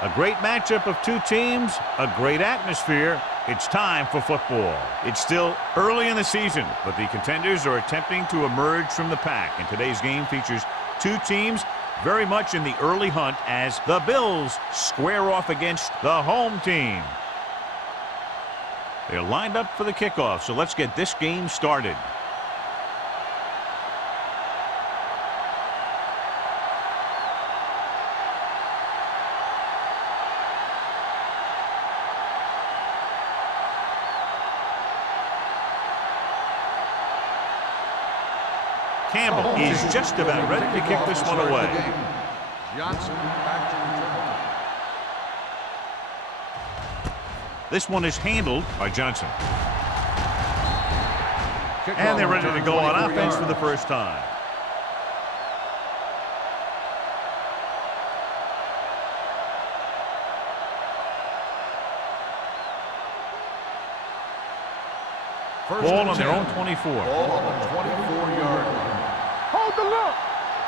A great matchup of two teams, a great atmosphere. It's time for football. It's still early in the season, but the contenders are attempting to emerge from the pack. And today's game features two teams very much in the early hunt as the Bills square off against the home team. They're lined up for the kickoff, so let's get this game started. Campbell is just about ready to kick this one away. Johnson back to return. This one is handled by Johnson. And they're ready to go on offense for the first time. Ball on their own 24. Ball on the 24-yard line. Hold the look.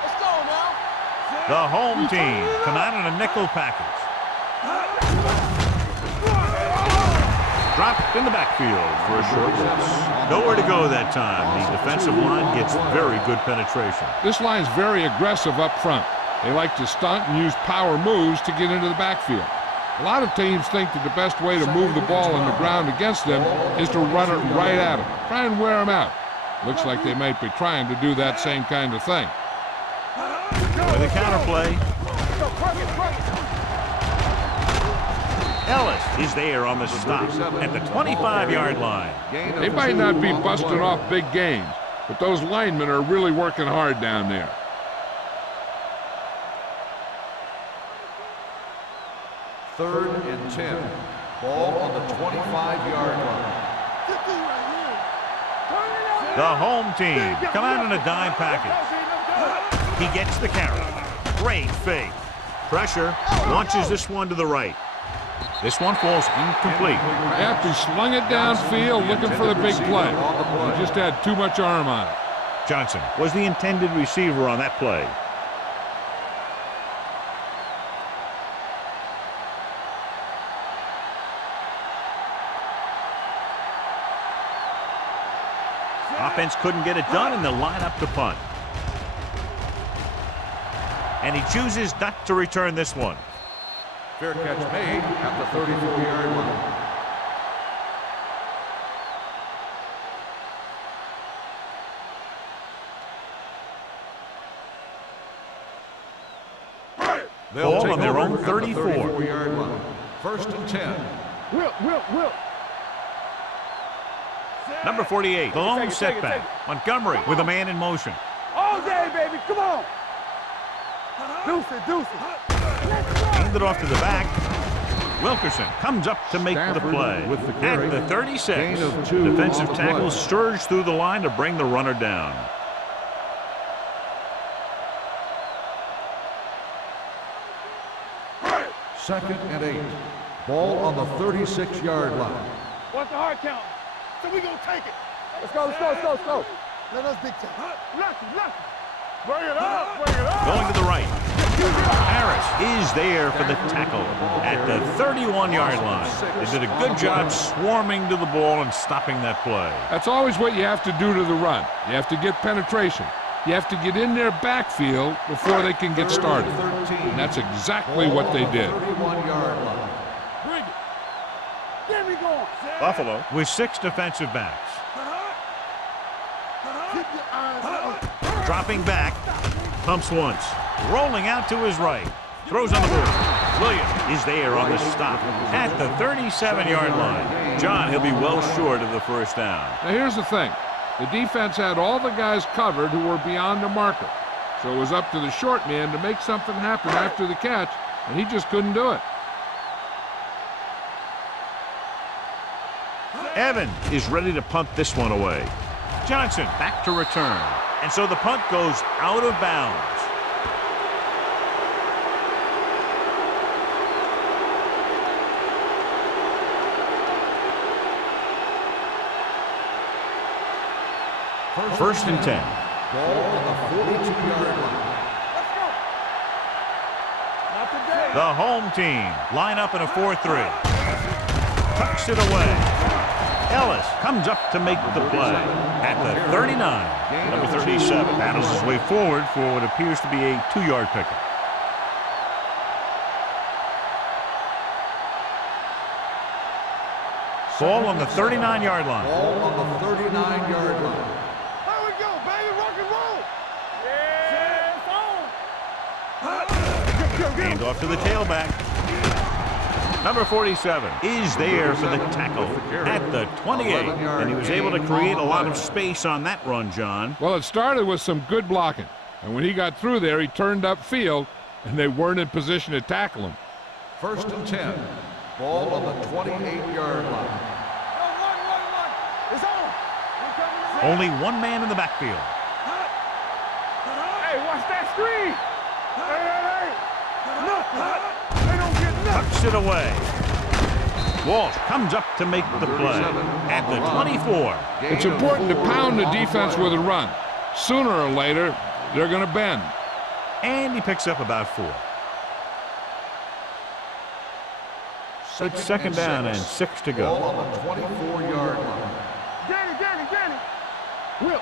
Let's go now. The home team come out in a nickel package. Dropped in the backfield for a short loss. Nowhere to go that time. The defensive line gets very good penetration. This line's very aggressive up front. They like to stunt and use power moves to get into the backfield. A lot of teams think that the best way to move the ball on the ground against them is to run it right at them. Try and wear them out. Looks like they might be trying to do that same kind of thing. With a counter play. Ellis is there on the stop at the 25-yard line. They might not be busting off big gains, but those linemen are really working hard down there. Third and 10. Ball on the 25-yard line. The home team come out in a dime package. He gets the carry. Great fake. Pressure launches this one to the right. This one falls incomplete. After slung it downfield looking for the big play. He just had too much arm on it. Johnson was the intended receiver on that play. Offense couldn't get it done, and they'll line up to punt. And he chooses not to return this one. Fair catch made at the 34-yard line. Ball on their own 34. 34-yard line. First and 10. Will. Number 48, the lone setback. Montgomery with a man in motion. All day, baby. Come on. Deuce it. Handed off to the back. Wilkerson comes up to make the play. with the carry. At the 36, Gain of 2 defensive on the tackle play. surged through the line to bring the runner down. Second and 8. Ball on the 36-yard line. What's the hard count? So we gonna take it. Let's go. Let us big time. Lucky. Bring it up. Going to the right. Harris is there for the tackle at the 31-yard line. They did a good job swarming to the ball and stopping that play. That's always what you have to do to the run. You have to get penetration. You have to get in their backfield before they can get started. And that's exactly what they did. 31-yard line. Bring it. There we go. Buffalo with 6 defensive backs. Keep your eyes on. Dropping back, pumps once, rolling out to his right, throws on the move. Williams is there on the stop at the 37-yard line. John, he'll be well short of the first down. Now here's the thing. The defense had all the guys covered who were beyond the marker. So it was up to the short man to make something happen after the catch, and he just couldn't do it. Evans is ready to punt this one away. Johnson back to return. And so the punt goes out of bounds. First and 10. Ball on the 42-yard line. Let's go. Not today. The home team line up in a 4-3. Tucks it away. Ellis comes up to make the play at the 39. Number 37 battles his way forward for what appears to be a 2-yard pickup. Ball on the 39-yard line. Ball on the 39-yard line. Here we go, baby. Rock and roll. Yeah, Hand off to the tailback. Number 47 is there for the tackle at the 28. And he was able to create a lot of space on that run, John. Well, it started with some good blocking. And when he got through there, he turned upfield, and they weren't in position to tackle him. 1st and 10. Ball on the 28-yard line. It's on. Only one man in the backfield. Hey, watch that screen. Hey. They don't get nothing. Tucks it away. Walsh comes up to make the play at the 24. It's important to pound the defense with a run. Sooner or later, they're going to bend. And he picks up about 4. It's 2nd down and 6 to Ball go. on the 24-yard line. Danny. Will.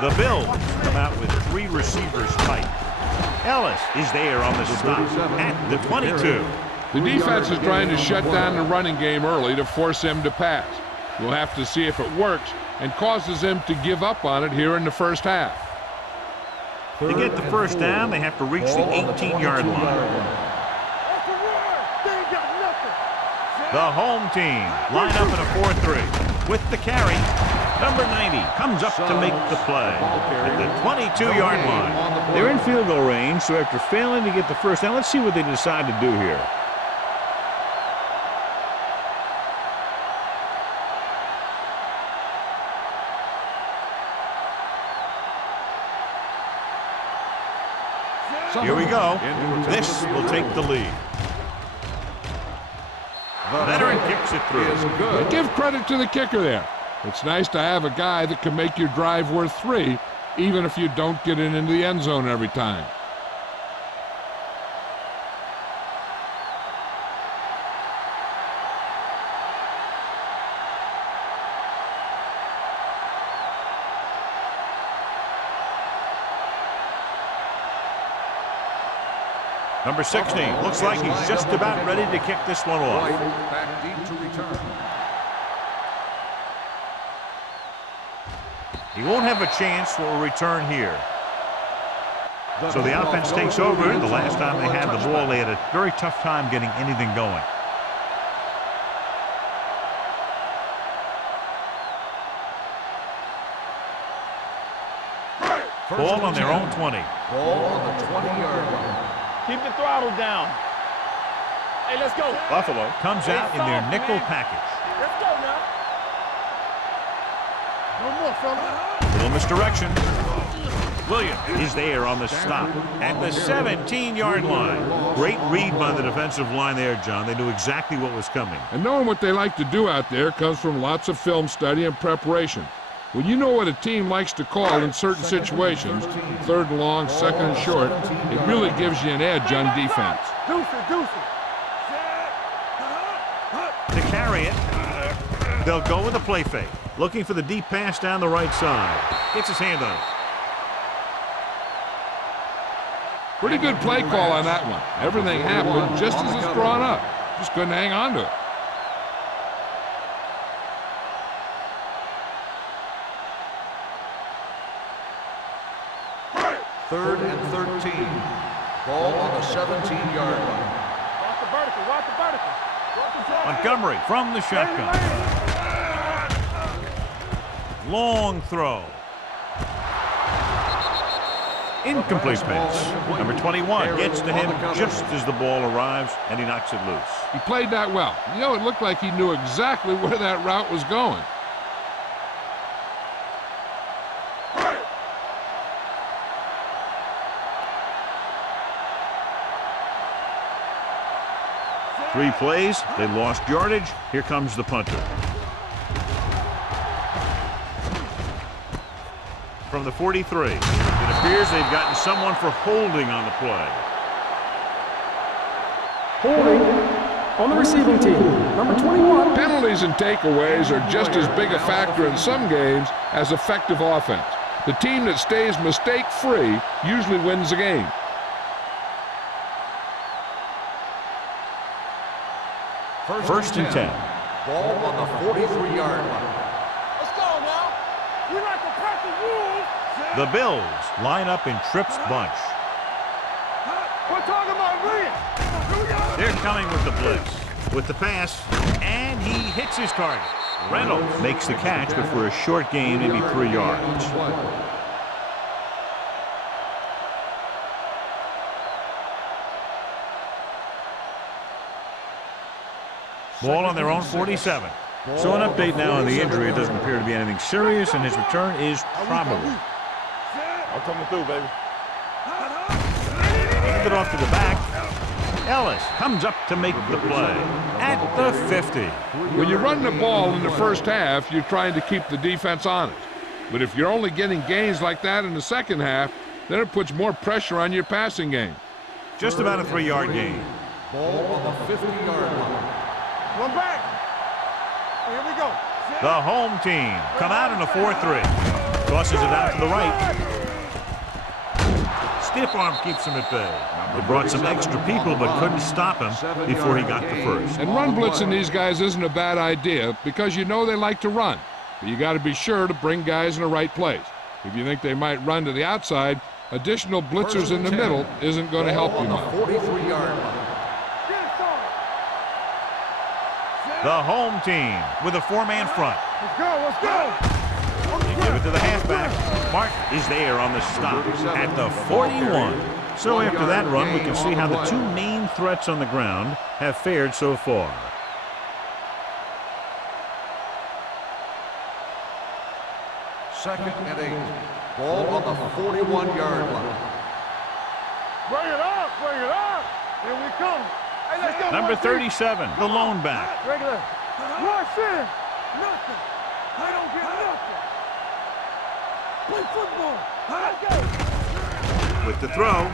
The Bills come out with 3 receivers tight. Ellis is there on the stop at the 22. The defense is trying to shut down the running game early to force him to pass. We'll have to see if it works and causes him to give up on it here in the first half. To get the first down, they have to reach the 18-yard line. The home team line up in a 4-3 with the carry. Number 90 comes up to make the play at the 22-yard line. They're in field goal range, so after failing to get the first down, let's see what they decide to do here. Here we go. This will take the lead. Veteran kicks it through. But give credit to the kicker there. It's nice to have a guy that can make your drive worth 3, even if you don't get it into the end zone every time. Number 16 looks like he's just about ready to kick this one off. Back deep to return. He won't have a chance for a return here. So the offense takes over. The last time they had the ball, they had a very tough time getting anything going. Ball on their own 20. Ball on the 20-yard line. Keep the throttle down. Hey, let's go. Buffalo comes out in their nickel package. Let's go now. No more, fella. Little misdirection. Williams is there on the stop at the 17-yard line. Great read by the defensive line there, John. They knew exactly what was coming. And knowing what they like to do out there comes from lots of film study and preparation. When you know what a team likes to call in certain situations, 3rd and long, 2nd and short, it really gives you an edge on defense. Deuce it. To carry it, they'll go with a play fake. Looking for the deep pass down the right side. Gets his hand on it. Pretty good play call on that one. Everything happened just as it's drawn up. Just couldn't hang on to it. 3rd and 13. Ball on the 17-yard line. Watch the vertical. Montgomery from the shotgun. Long throw. Incomplete pass. Number 21 gets to him just as the ball arrives, and he knocks it loose. He played that well. You know, it looked like he knew exactly where that route was going. Three plays, they lost yardage. Here comes the punter. From the 43, it appears they've gotten someone for holding on the play. Holding on the receiving team, number 21. Penalties and takeaways are just as big a factor in some games as effective offense. The team that stays mistake-free usually wins the game. First and 10. Ball on the 43-yard line. Let's go now. We're not the pressure rules. The Bills line up in Tripp's bunch. We're talking about Rhea. They're coming with the blitz. With the pass, and he hits his target. Reynolds makes the catch, but for a short gain, maybe 3 yards. Ball on their own 47. So an update now on the injury. It doesn't appear to be anything serious, and his return is probable. I'm coming through, baby. Hand it off to the back. Ellis comes up to make the play at the 50. When you run the ball in the first half, you're trying to keep the defense honest. But if you're only getting gains like that in the second half, then it puts more pressure on your passing game. Just about a 3-yard gain. Ball on the 50-yard line. One back. Here we go. The home team come out in a 4-3. Tosses it out to the right. Stiff arm keeps him at bay. They brought some extra people but couldn't stop him before he got the first. And run blitzing these guys isn't a bad idea because you know they like to run. But you got to be sure to bring guys in the right place. If you think they might run to the outside, additional blitzers in the middle isn't going to help you much. 43-yard line. The home team with a 4-man front. Let's go. Let's go. They give it to the halfback. Mark is there on the stop at the 41. So after that run, we can see how the two main threats on the ground have fared so far. Second and 8. Ball on the 41-yard line. Bring it up. Bring it up. Here we come. Hey, let's go. Number 37, the lone back. Regular. Rush in. Nothing. I don't get nothing. Play football. Let's go. With the throw,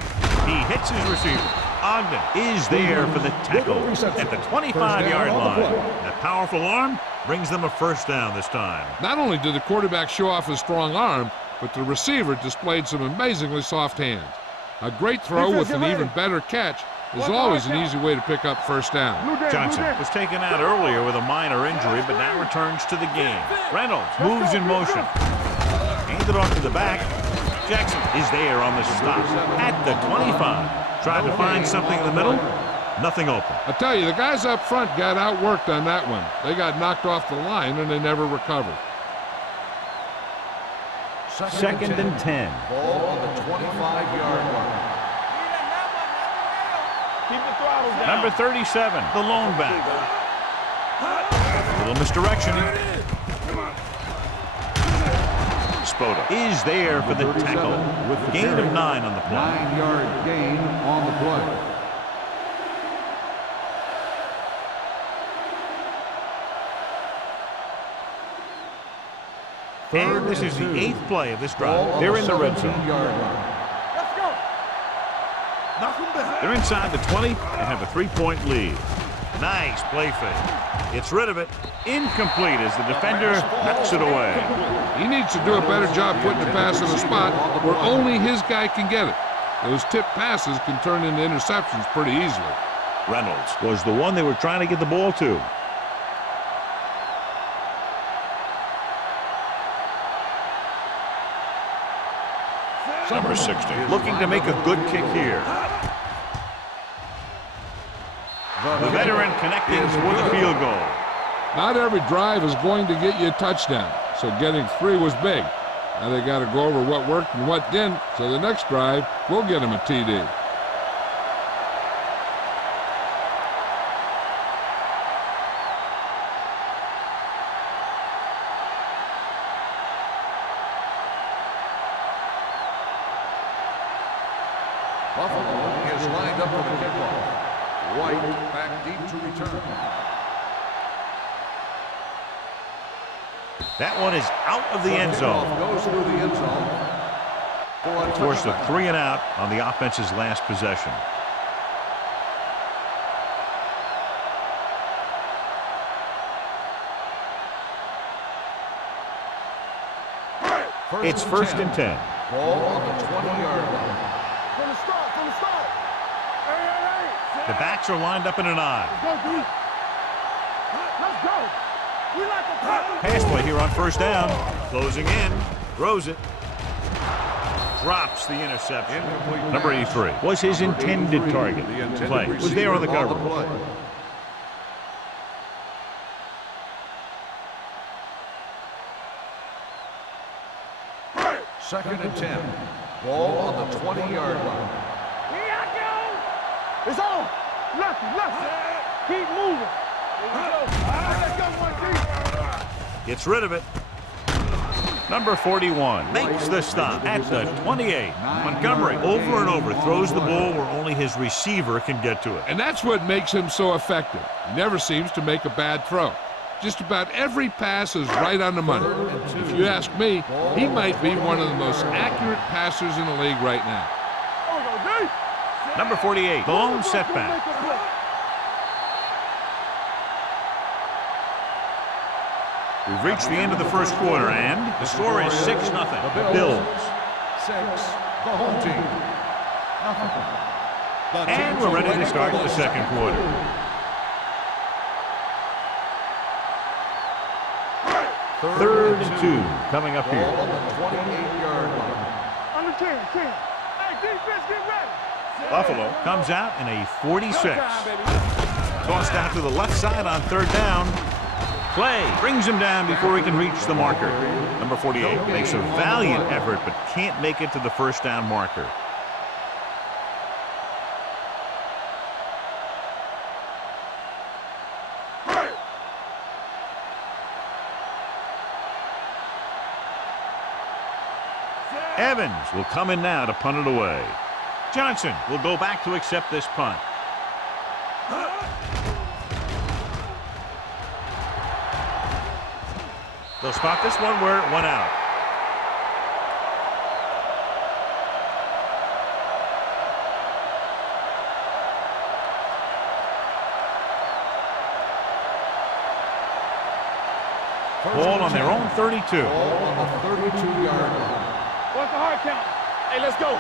he hits his receiver. Ogden is there for the tackle at the 25-yard line. That powerful arm brings them a first down this time. Not only did the quarterback show off his strong arm, but the receiver displayed some amazingly soft hands. A great throw with an even better catch is always an easy way to pick up first down. Johnson was taken out earlier with a minor injury, but now returns to the game. Reynolds moves in motion. Handed off to the back. Jackson is there on the stop at the 25. Tried to find something in the middle. Nothing open. I tell you, the guys up front got outworked on that one. They got knocked off the line and they never recovered. Second and 10. Ball on the 25-yard line. Keep the throttle down. Number 37, the lone back. A little misdirection. Spoda is there for the tackle. Gain of 9 on the play. 9-yard gain on the play. And this is the 8th play of this drive. They're in the red zone. Let's go. Knock him down. They're inside the 20 and have a 3-point lead. Nice play fake. Gets rid of it. Incomplete as the defender knocks it away. He needs to do a better job putting the pass in a spot where only his guy can get it. Those tip passes can turn into interceptions pretty easily. Reynolds was the one they were trying to get the ball to. Number 60 looking to make a good kick here. The veteran connecting for the field goal. Not every drive is going to get you a touchdown, so getting 3 was big. Now they got to go over what worked and what didn't, so the next drive will get them a TD. Buffalo is lined up for the kickoff. White back deep to return. That one is out of the end zone. Goes through the end zone. Forced a 3 and out on the offense's last possession. It's first and 10. Ball on the 20-yard line. From the start, from the start. Hey. The backs are lined up in an I. Let's go, D. Let's go. We like a pass. Pass play here on first down. Closing in. Throws it. Drops the interception. Incomplete Number pass. 83 was his Number intended 83, target. the intended Play was there on the receiver cover. play. Second and 10. Ball on the 20-yard line. Here I go. It's on. Lefty. Keep moving. Let's go, 1D. Gets rid of it. Number 41 makes the stop at the 28. Montgomery over and over throws the ball where only his receiver can get to it. And that's what makes him so effective. He never seems to make a bad throw. Just about every pass is right on the money. If you ask me, he might be one of the most accurate passers in the league right now. Number 48, the lone setback. We've reached the end of the first quarter, and the score is 6-0. Bills. 6. The home team. Nothing. And we're ready to start the second quarter. Third and 2 coming up Ball here. on the 28-yard line. Under 10. Hey, defense, get ready. Buffalo comes out in a 46. Tossed out to the left side on third down. Clay brings him down before he can reach the marker. Number 48 makes a valiant effort but can't make it to the first down marker. Evans will come in now to punt it away. Johnson will go back to accept this punt. They'll spot this one where it went out. Ball on their own 32. Ball on the 32-yard line. What's the hard count? Hey, let's go.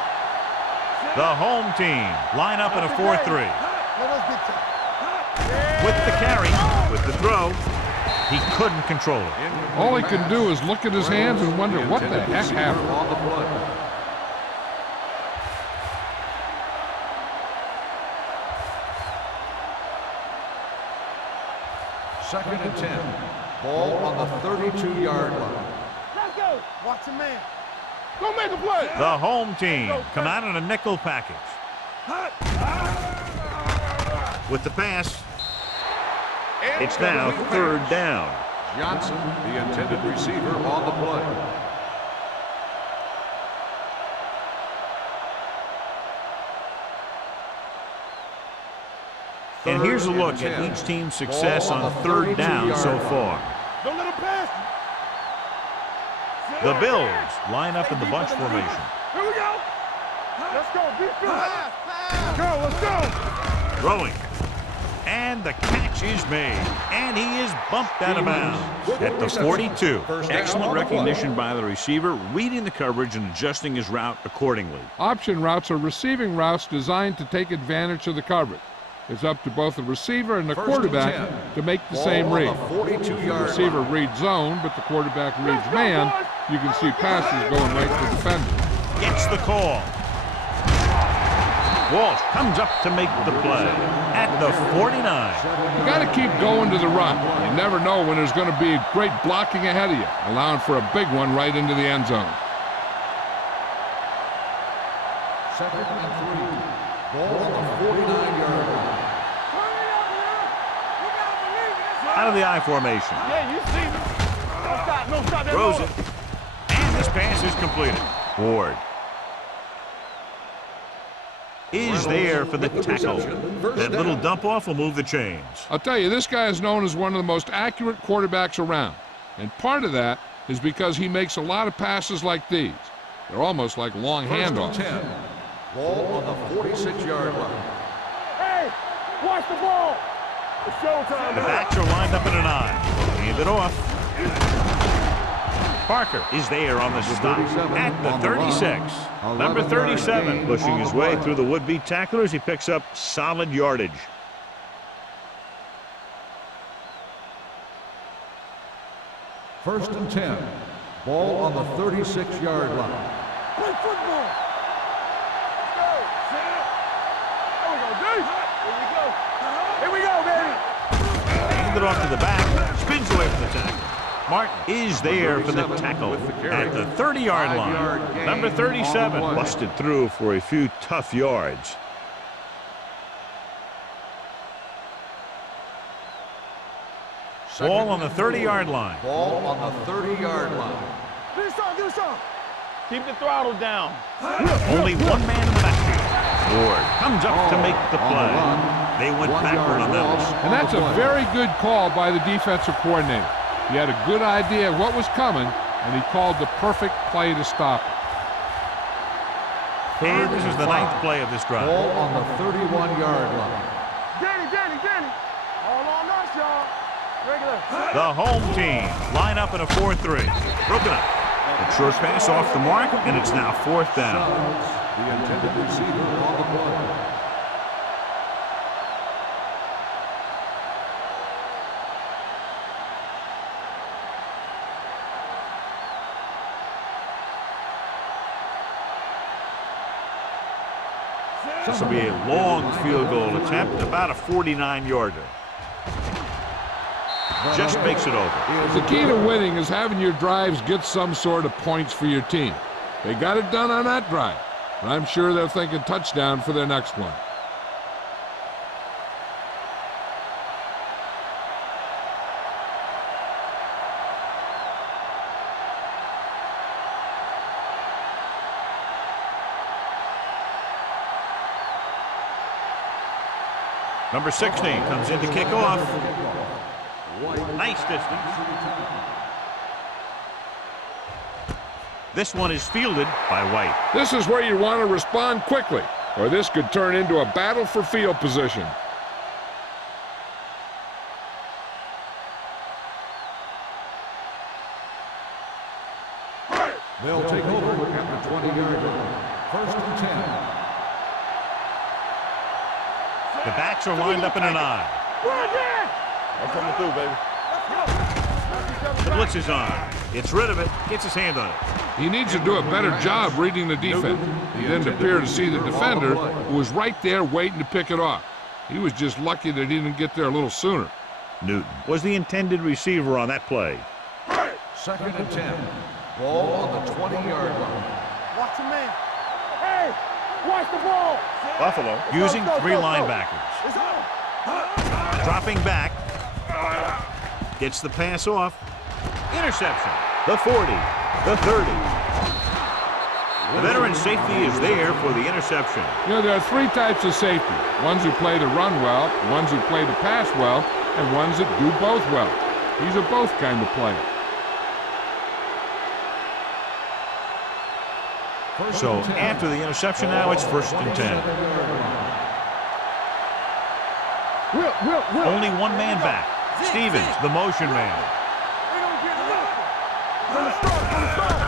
The home team line up in a 4-3. Let us get to With the carry, with the throw, he couldn't control it. All he can do is look at his hands and wonder what the heck happened. On the play. Second and 10. Ball on the 32-yard line. Let's go. Watch the man. Go make a play. The home team come out in a nickel package. With the pass, it's now third down. Johnson, the intended receiver, on the play. And here's a look at each team's success on third down so far. Don't let him pass. The Bills line up in the bunch formation. Here we go. Let's go. Defense. Let's go. Throwing. And the catch is made. And he is bumped out of bounds at the 42. Excellent recognition by the receiver, reading the coverage and adjusting his route accordingly. Option routes are receiving routes designed to take advantage of the coverage. It's up to both the receiver and the quarterback to make the same read. The receiver reads zone, but the quarterback reads man. You can see passes going right to the defender. Gets the call. Walsh comes up to make the play at the 49. You got to keep going to the run. You never know when there's going to be great blocking ahead of you, allowing for a big one right into the end zone. Second and 3. Ball on the 49-yard line. Out of the I formation. Yeah, you see me. No stop. Throws it. And this pass is completed. Ward is there for the tackle. That little dump off will move the chains. I'll tell you, this guy is known as one of the most accurate quarterbacks around. And part of that is because he makes a lot of passes like these. They're almost like long handoffs. 10. Ball on the 46-yard line. Hey, watch the ball. It's showtime. The backs are lined up in an I. Hand it off. Parker is there on the stop at the 36. Number 37 pushing his way through the would-be tacklers. He picks up solid yardage. First and 10. Ball on the 36-yard line. Play football. Let's go. There we go, D. Here we go. Here we go, baby. Hand it off to the back. Spins away from the tackle. Martin is there for the tackle at the 30-yard line. Number 37 busted through for a few tough yards. Ball on the 30-yard line. Ball on the 30-yard line. Give us some, give us some. Keep the throttle down. Only one man in the backfield. Ward comes up to make the play. They went backward on that one. And that's a very good call by the defensive coordinator. He had a good idea of what was coming, and he called the perfect play to stop it. And this is the 9th play of this drive. Ball on the 31-yard line. Danny. All on us, y'all. Regular. The home team line up in a 4-3. Broken up. A short pass off the mark, and it's now 4th down. The intended receiver on the play. This will be a long field goal attempt, about a 49-yarder. Just makes it over. The key to winning is having your drives get some sort of points for your team. They got it done on that drive, and I'm sure they're thinking touchdown for their next one. Number 16 comes in to kick off. Nice distance. This one is fielded by White. This is where you want to respond quickly, or this could turn into a battle for field position. They'll take over at the 20-yard line. First and 10. The backs are lined up in an eye. I'm coming through, baby. The blitz is on. Gets rid of it. Gets his hand on it. He needs to do a better job reading the defense. He didn't appear to see the defender, who was right there waiting to pick it off. He was just lucky that he didn't get there a little sooner. Newton was the intended receiver on that play. Second and 10. Ball on the 20-yard line. Watch the man. Hey, watch the ball. Buffalo using 3 linebackers. It's on. Dropping back. Gets the pass off. Interception. The 40. The 30. The veteran safety is there for the interception. You know, there are 3 types of safety. Ones who play to run well, ones who play to pass well, and ones that do both well. These are both kind of players. So after the interception now, it's 1st and 10. Only one man back. Stevens, the motion man.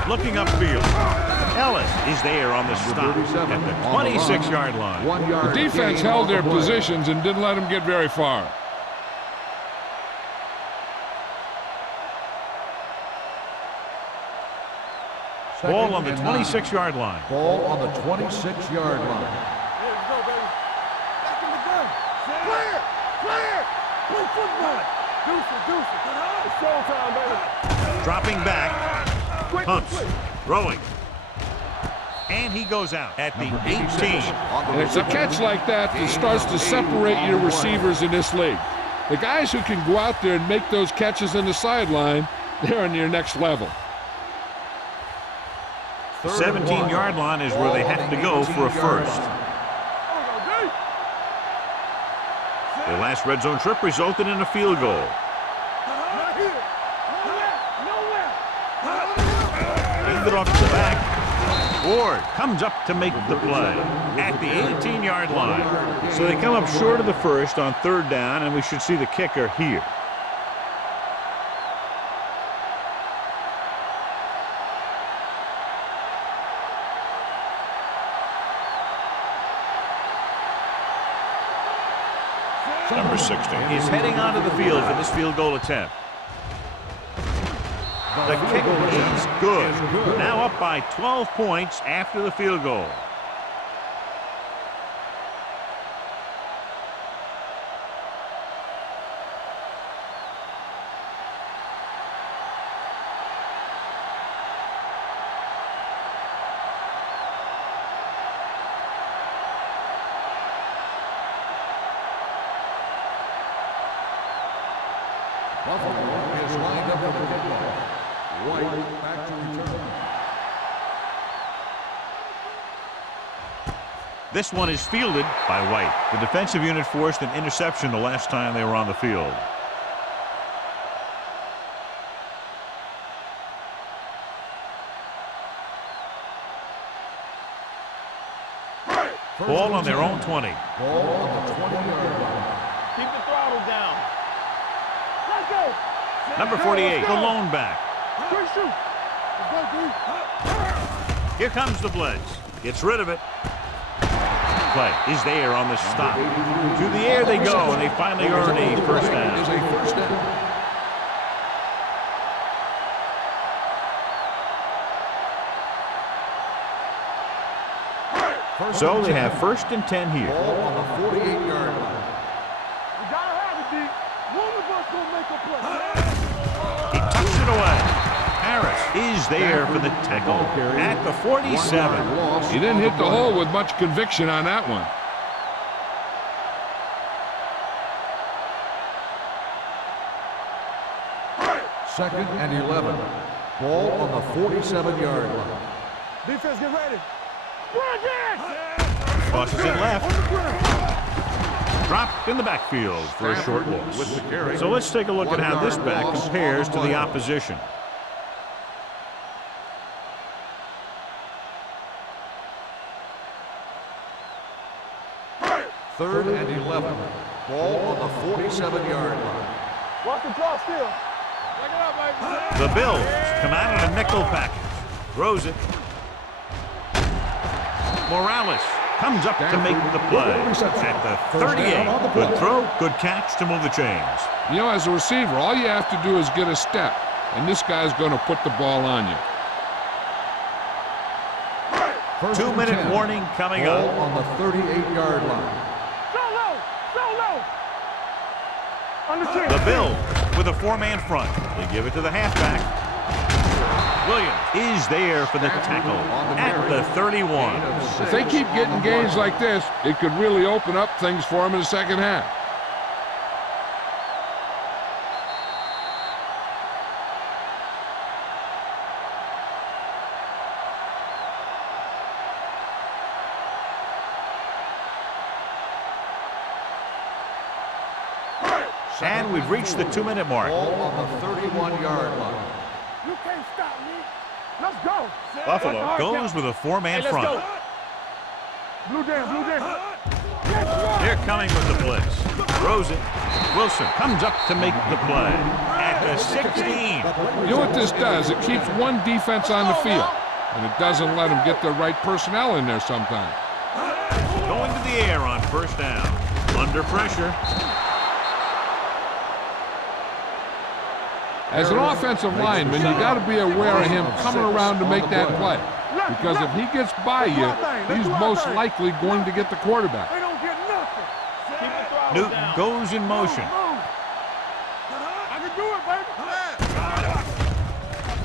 Looking upfield. Ellis is there on the stop at the 26-yard line. The defense held their positions and didn't let them get very far. Ball on the 26-yard line. Ball on the 26-yard line. Here we go, baby. Back in the gun. Clear. Play football. Deuce it. It's showtime, baby. Dropping back. Hunts. Throwing. And he goes out at the 18. And it's a catch like that that starts to separate your receivers in this league. The guys who can go out there and make those catches on the sideline, they're on your next level. The 17-yard line is where they have to go for a first. Their last red zone trip resulted in a field goal. Hand it off to the back. Ward comes up to make the play at the 18-yard line. So they come up short of the first on 3rd down, and we should see the kicker here. Number 16 is heading onto the field for this field goal attempt. The kick is good. Now up by 12 points after the field goal. Buffalo is lined up for the kickoff. White back to return. This one is fielded by White. The defensive unit forced an interception the last time they were on the field. Ball on their own 20. Ball on the 20-yard line. Keep the throttle down. Let's go. Number 48, the lone back. Quick shoot. Let's go, D. Here comes the blitz. Gets rid of it. Play is there on the stop. Through the air they go, and they finally earn a first down. Is a first down. So they have first and 10 here. Ball on the 48-yard line. We gotta have it, D. One of us gonna make a play. He tucks it away. Harris is there for the tackle at the 47. He didn't hit the hole with much conviction on that one. Second and 11. Ball on the 47-yard line. Defense, get ready. Run, Tosses it left. Dropped in the backfield for a short loss. With the carry. So let's take a look at how this back compares to the opposition. Third and 11. Ball on the 47-yard line. Watch the draw still. Back it up, baby. The Bills come out in a nickel package. Throws it. Morales comes up to make the play at the 38. Good throw, good catch to move the chains. You know, as a receiver, all you have to do is get a step, and this guy's going to put the ball on you. 2-minute warning coming Ball up. on the 38-yard line. The Bills with a 4-man front. They give it to the halfback. Williams is there for the tackle at the 31. If they keep getting gains like this, it could really open up things for them in the second half. And we've reached the 2-minute mark. Ball on the 31-yard line. You can't stop me. Let's go. Buffalo goes with a 4-man front. Blue down. They're coming with the blitz. Throws it. Wilson comes up to make the play at the 16. You know what this does? It keeps one defense on the field, and it doesn't let them get the right personnel in there sometimes. Going to the air on first down. Under pressure. As an offensive lineman, you got to be aware of him coming around to make that play. Because if he gets by you, he's most likely going to get the quarterback. They don't get nothing. Keep the throttle Newton down. goes in motion. I can do it, baby.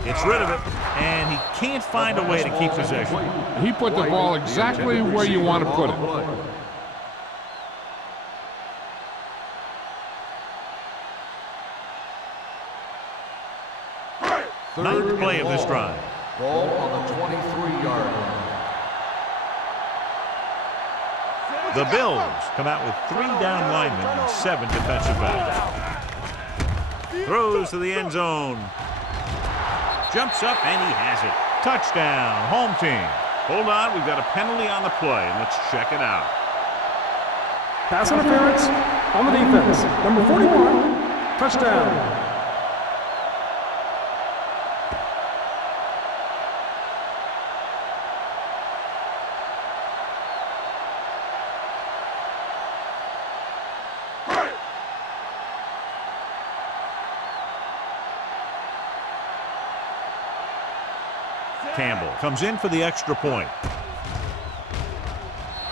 Gets rid of it, and he can't find a way to keep possession. He put the ball exactly where you want to put it. Ninth play of this drive. Ball on the 23-yard line. The Bills come out with 3 down linemen and 7 defensive backs. Throws to the end zone. Jumps up, and he has it. Touchdown, home team. Hold on, we've got a penalty on the play. Let's check it out. Pass interference on the defense. Number 41, touchdown. Campbell comes in for the extra point.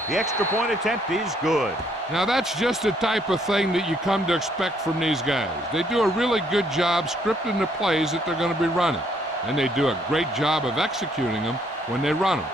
The extra point attempt is good. Now that's just the type of thing that you come to expect from these guys. They do a really good job scripting the plays that they're going to be running. And they do a great job of executing them when they run them.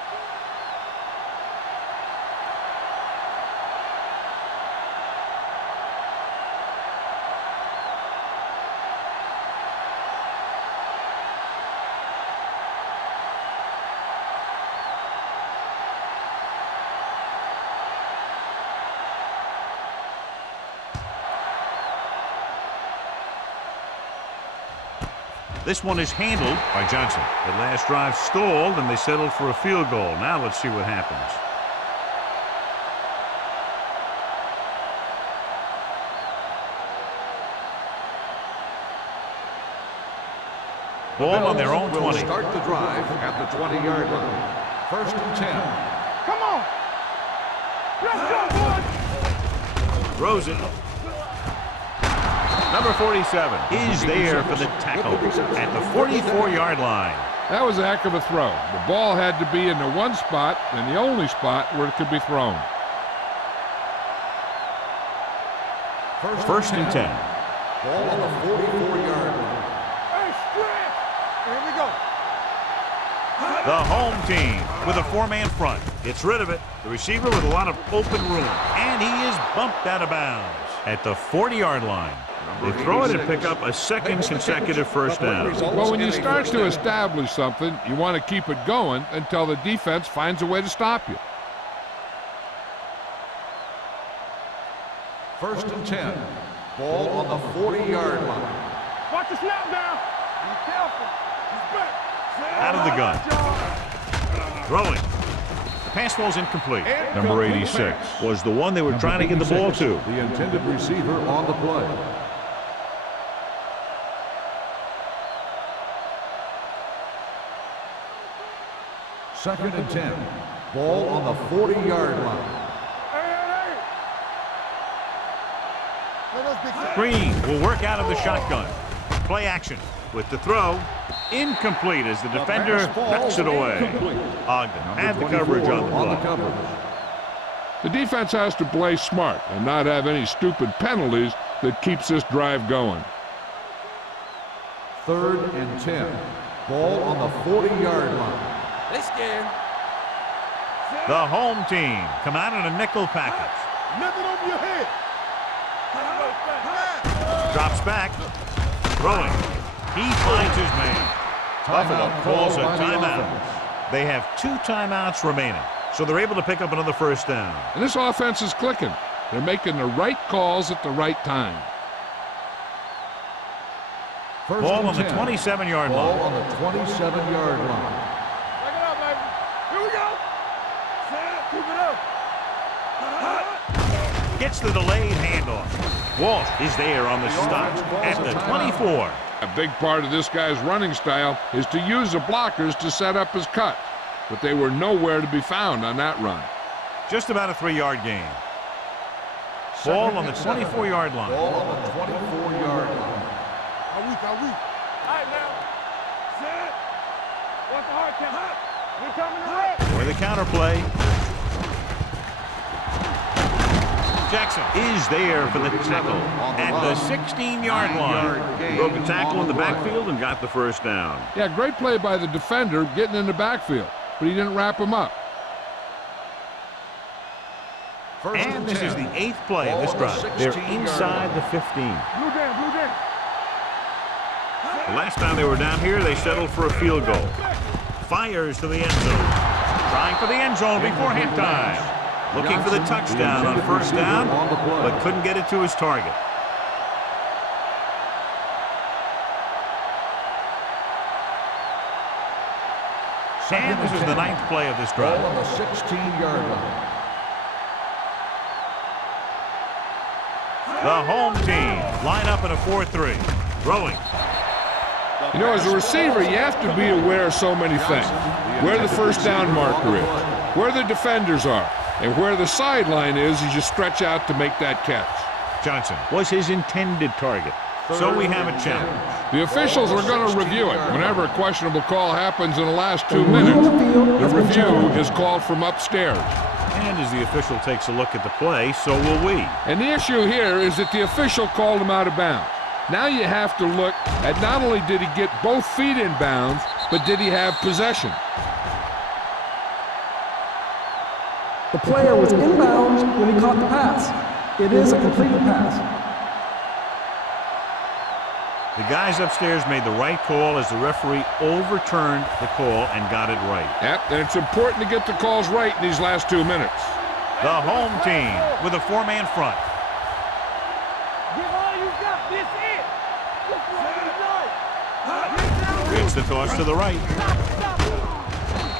This one is handled by Johnson. The last drive stalled, and they settled for a field goal. Now let's see what happens. Ball on their own 20. Will start the drive at the 20-yard line. 1st and 10. Come on. Let's go, boys. Throws it. Number 47 is there for the tackle at the 44-yard line. That was a heck of a throw. The ball had to be in the one spot and the only spot where it could be thrown. 1st and 10. Ball on the 44-yard line. Hey, stretch. Here we go. The home team with a four-man front gets rid of it. The receiver with a lot of open room, and he is bumped out of bounds at the 40-yard line. They throw it and pick up a second consecutive first down. Well, when you start to establish something, you want to keep it going until the defense finds a way to stop you. 1st and 10. Ball on the 40-yard line. Watch the snap down. Be careful. He's back. Out of the gun. Throwing. The pass ball's incomplete. Number 86 was the one they were trying to get the ball to. The intended receiver on the play. 2nd and 10. Ball on the 40-yard line. Green will work out of the shotgun. Play action with the throw. Incomplete as the defender knocks it away. Ogden had the coverage on the play. The defense has to play smart and not have any stupid penalties that keeps this drive going. 3rd and 10. Ball on the 40-yard line. They scared. The home team come out in a nickel package. Nothing over your head. Drops back. Throwing. He finds his man. Buffalo calls a timeout. They have 2 timeouts remaining, so they're able to pick up another first down. And this offense is clicking. They're making the right calls at the right time. Ball on the 27-yard line. Ball on the 27-yard line. Back it up, baby. Here we go. Set. Keep it up. Gets the delayed handoff. Walsh is there on the stop at the 24. A big part of this guy's running style is to use the blockers to set up his cut, but they were nowhere to be found on that run. Just about a 3-yard gain. Ball on the 24-yard line. Ball on the 24-yard line. Are we? All right, now. Set. Watch the hard count. We coming to rest. For the counter play. Jackson is there for the tackle at the 16-yard line. Broke a tackle in the backfield and got the first down. Yeah, great play by the defender getting in the backfield, but he didn't wrap him up. And this is the 8th play of this drive. They're inside the 15. Blue down. The last time they were down here, they settled for a field goal. Fires to the end zone. Trying for the end zone before halftime. Looking for the touchdown on first down, but couldn't get it to his target. And this is the 9th play of this drive. Ball on the 16-yard line. The home team line up in a 4-3. Throwing. You know, as a receiver, you have to be aware of so many things. Where the first down marker is, where the defenders are, and where the sideline is as you stretch out to make that catch. Johnson was his intended target, so we have a challenge. The officials are going to review it. Whenever a questionable call happens in the last 2 minutes, the review is called from upstairs. And as the official takes a look at the play, so will we. And the issue here is that the official called him out of bounds. Now you have to look at not only did he get both feet in bounds, but did he have possession? The player was inbounds when he caught the pass. It is a completed pass. The guys upstairs made the right call as the referee overturned the call and got it right. Yep, and it's important to get the calls right in these last 2 minutes. The home team with a 4-man front. Give all you got. This it. This what It's the toss to the right.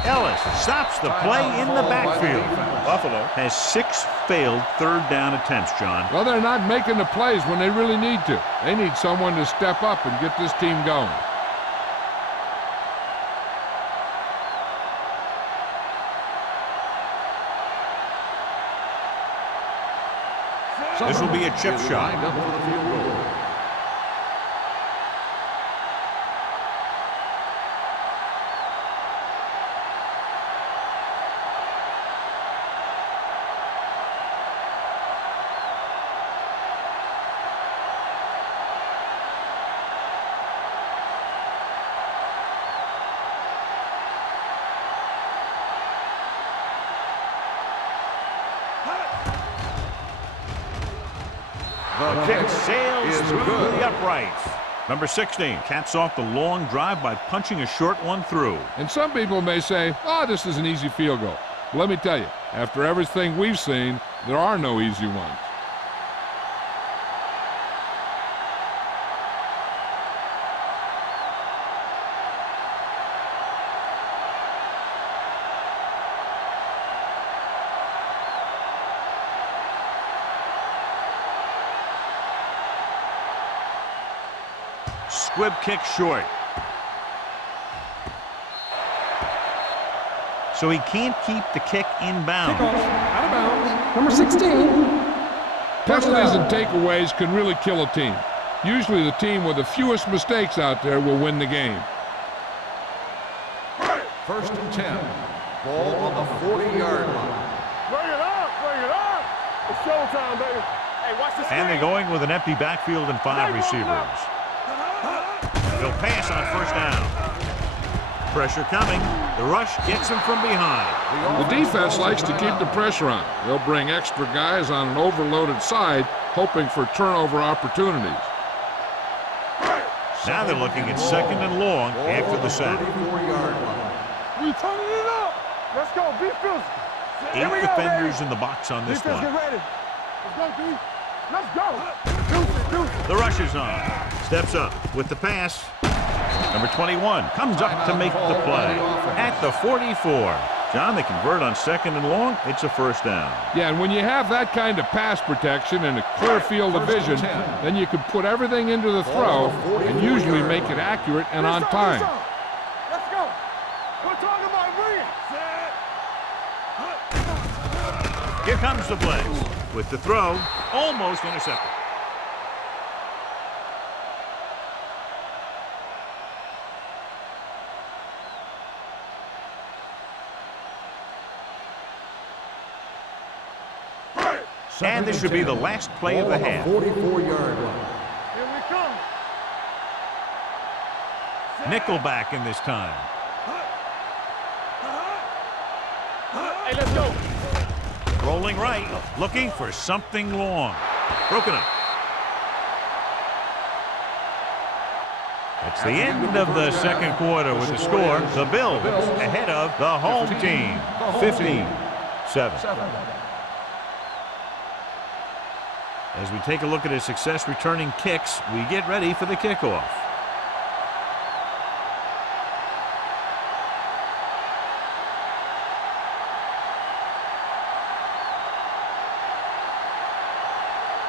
Ellis stops the play in the backfield. Buffalo has 6 failed third down attempts, John. Well, they're not making the plays when they really need to. They need someone to step up and get this team going. This will be a chip shot. Lined up for the field goal. The kick sails through the uprights. Number 16 caps off the long drive by punching a short one through. And some people may say, oh, this is an easy field goal. But let me tell you, after everything we've seen, there are no easy ones. Squib kick short. So he can't keep the kick inbound. Kickoff out of bounds. Number 16. Penalties and takeaways can really kill a team. Usually the team with the fewest mistakes out there will win the game. 1st and 10. Ball on the 40-yard line. Bring it up. Bring it up. It's showtime, baby. Hey, watch the And they're going with an empty backfield and 5 receivers. They'll pass on 1st down. Pressure coming. The rush gets him from behind. The defense likes to keep the pressure on. They'll bring extra guys on an overloaded side, hoping for turnover opportunities. Now they're looking at 2nd and long after the sack. 34-yard line. We turning it up. Let's go. Be physical. 8 defenders in the box on this Defense, one. get ready. Let's go, D. Let's go. Deuce it, deuce it. The rush is on. Steps up with the pass. Number 21 comes up to make the play at the 44. John, they convert on 2nd and long. It's a 1st down. Yeah, and when you have that kind of pass protection and a clear field of vision, then you can put everything into the throw and usually make it accurate and on time. Let's go. We're talking about bring it. Here comes the play. With the throw, almost intercepted. And this should be the last play of the half. 44-yard line. Here we come. Nickelback in this time. Hey, let's go. Rolling right, looking for something long. Broken up. It's the end of the 2nd quarter with the score. The Bills ahead of the home team, 15-7. As we take a look at his success returning kicks, we get ready for the kickoff.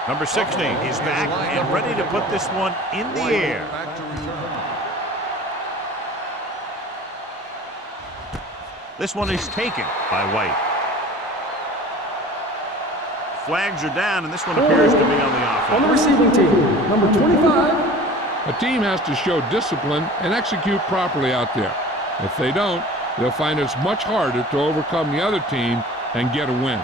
Number 16 is back and ready to put this one in the air. Back to return. This one is taken by White. Flags are down, and this one appears to be on the On the offense. receiving team, number 25. A team has to show discipline and execute properly out there. If they don't, they'll find it's much harder to overcome the other team and get a win.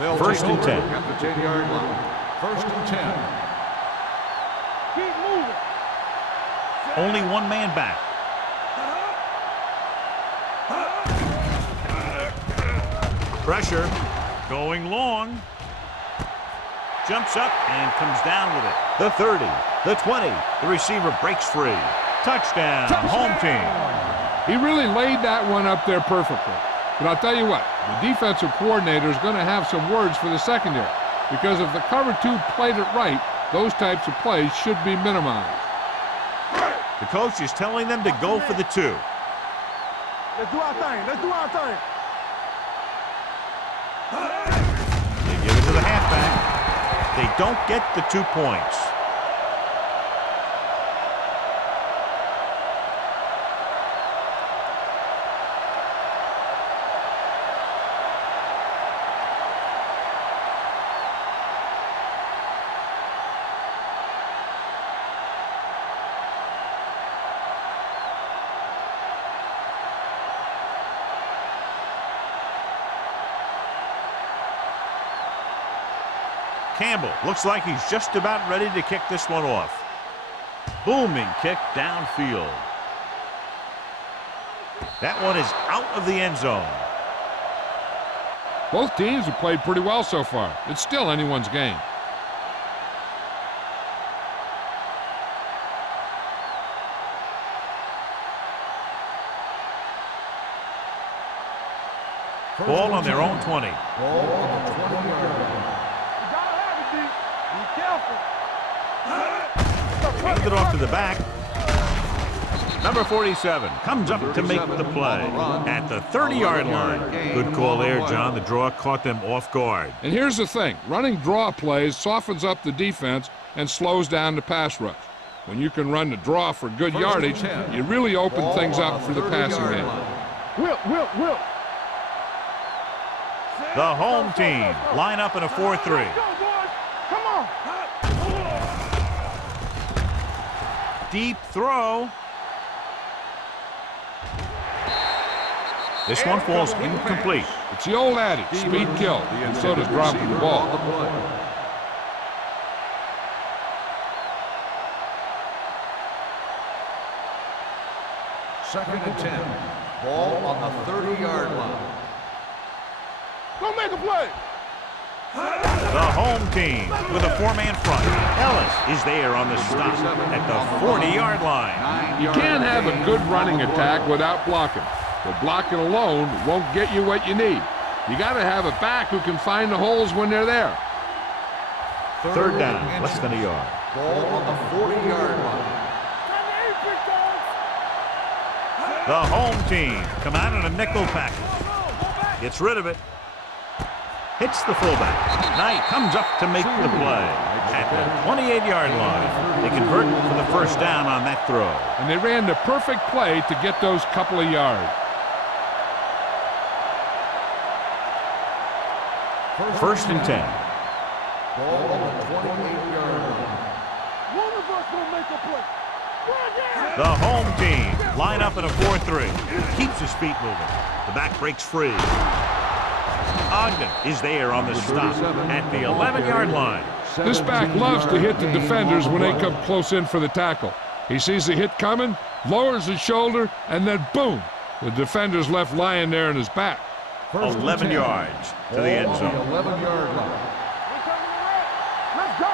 They'll First and 10. At the 10-yard line. First and 10. Keep moving. Only one man back. Pressure. Going long. Jumps up and comes down with it. The 30, the 20. The receiver breaks free. Touchdown, home team. He really laid that one up there perfectly. But I'll tell you what, the defensive coordinator is going to have some words for the secondary, because if the cover two played it right, those types of plays should be minimized. The coach is telling them to go for the 2. Let's do our thing. Let's do our thing. They give it to the halfback. They don't get the 2 points. Campbell looks like he's just about ready to kick this one off. Booming kick downfield. That one is out of the end zone. Both teams have played pretty well so far. It's still anyone's game. Ball on their own 20. Ball on the 20-yard line. Be careful. Hands it off to the back. Number 47 comes up to make the play at the 30-yard line. Good call there, John. The draw caught them off guard. And here's the thing. Running draw plays softens up the defense and slows down the pass rush. When you can run the draw for good yardage, you really open things up for the passing game. Whip. The home team line up in a 4-3. Come on. Deep throw. This one falls incomplete. It's the old adage, speed kills, and so does dropping the ball. Second and 10. Ball on the 30-yard line. Go make a play. The home team with a 4-man front. Ellis is there on the stop at the 40-yard line. You can't have a good running attack without blocking. But blocking alone won't get you what you need. You got to have a back who can find the holes when they're there. Third down, less than a yard. Ball on the 40-yard line. The home team come out in a nickel package. Gets rid of it. Hits the fullback. Knight comes up to make the play at the 28-yard line. They convert for the first down on that throw. And they ran the perfect play to get those couple of yards. First and 10. Ball on the 28-yard line. One of us will make a play. The home team line up in a 4-3. Keeps his feet moving. The back breaks free. Ogden is there on the stop at the 11-yard line. This back loves to hit the defenders when they come close in for the tackle. He sees the hit coming, lowers his shoulder, and then boom, the defender's left lying there in his back. 11 yards to the end zone. 11-yard line. Let's go.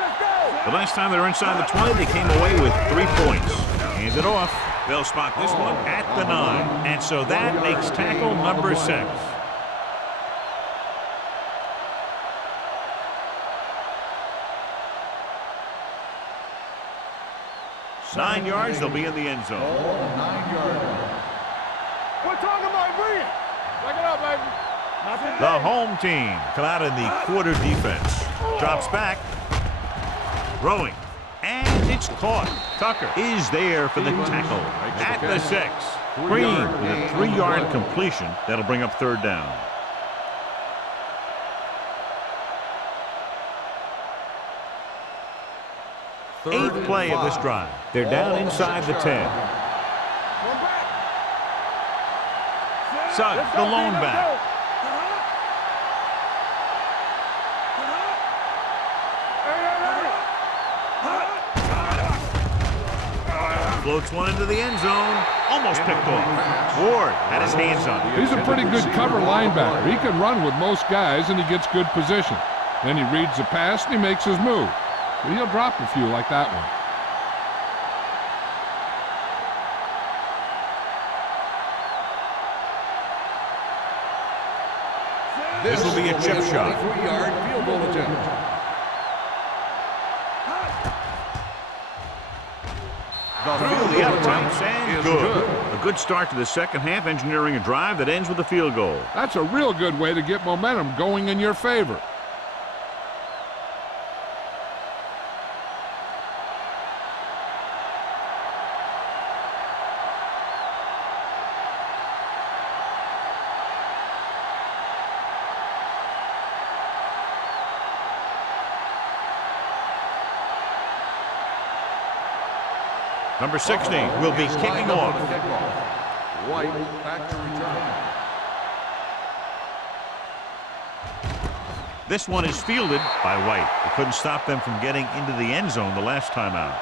Let's go. The last time they were inside the 20, they came away with 3 points. Hands it off. They'll spot this one at the 9. And so that makes tackle number 6. 9 yards, they'll be in the end zone. 9-yard line. We're talking about brilliant. Back it up, baby. The home team come out in the quarter defense. Drops back. Throwing. And It's caught. Tucker is there for the tackle at the 6. Green with a 3-yard completion. That'll bring up third down. Eighth play of this drive. They're down inside the 10. Suggs, the lone back. Floats one into the end zone. Almost picked off. Ward had his hands on it. He's a pretty good cover linebacker. He can run with most guys, and he gets good position. Then he reads the pass, and he makes his move. But he'll drop a few like that one. This will be a chip shot. 3-yard field goal attempt. Through the uprights and good. A good start to the second half, engineering a drive that ends with a field goal. That's a real good way to get momentum going in your favor. Number 16 will be kicking off. White back to return. This one is fielded by White. It couldn't stop them from getting into the end zone the last time out.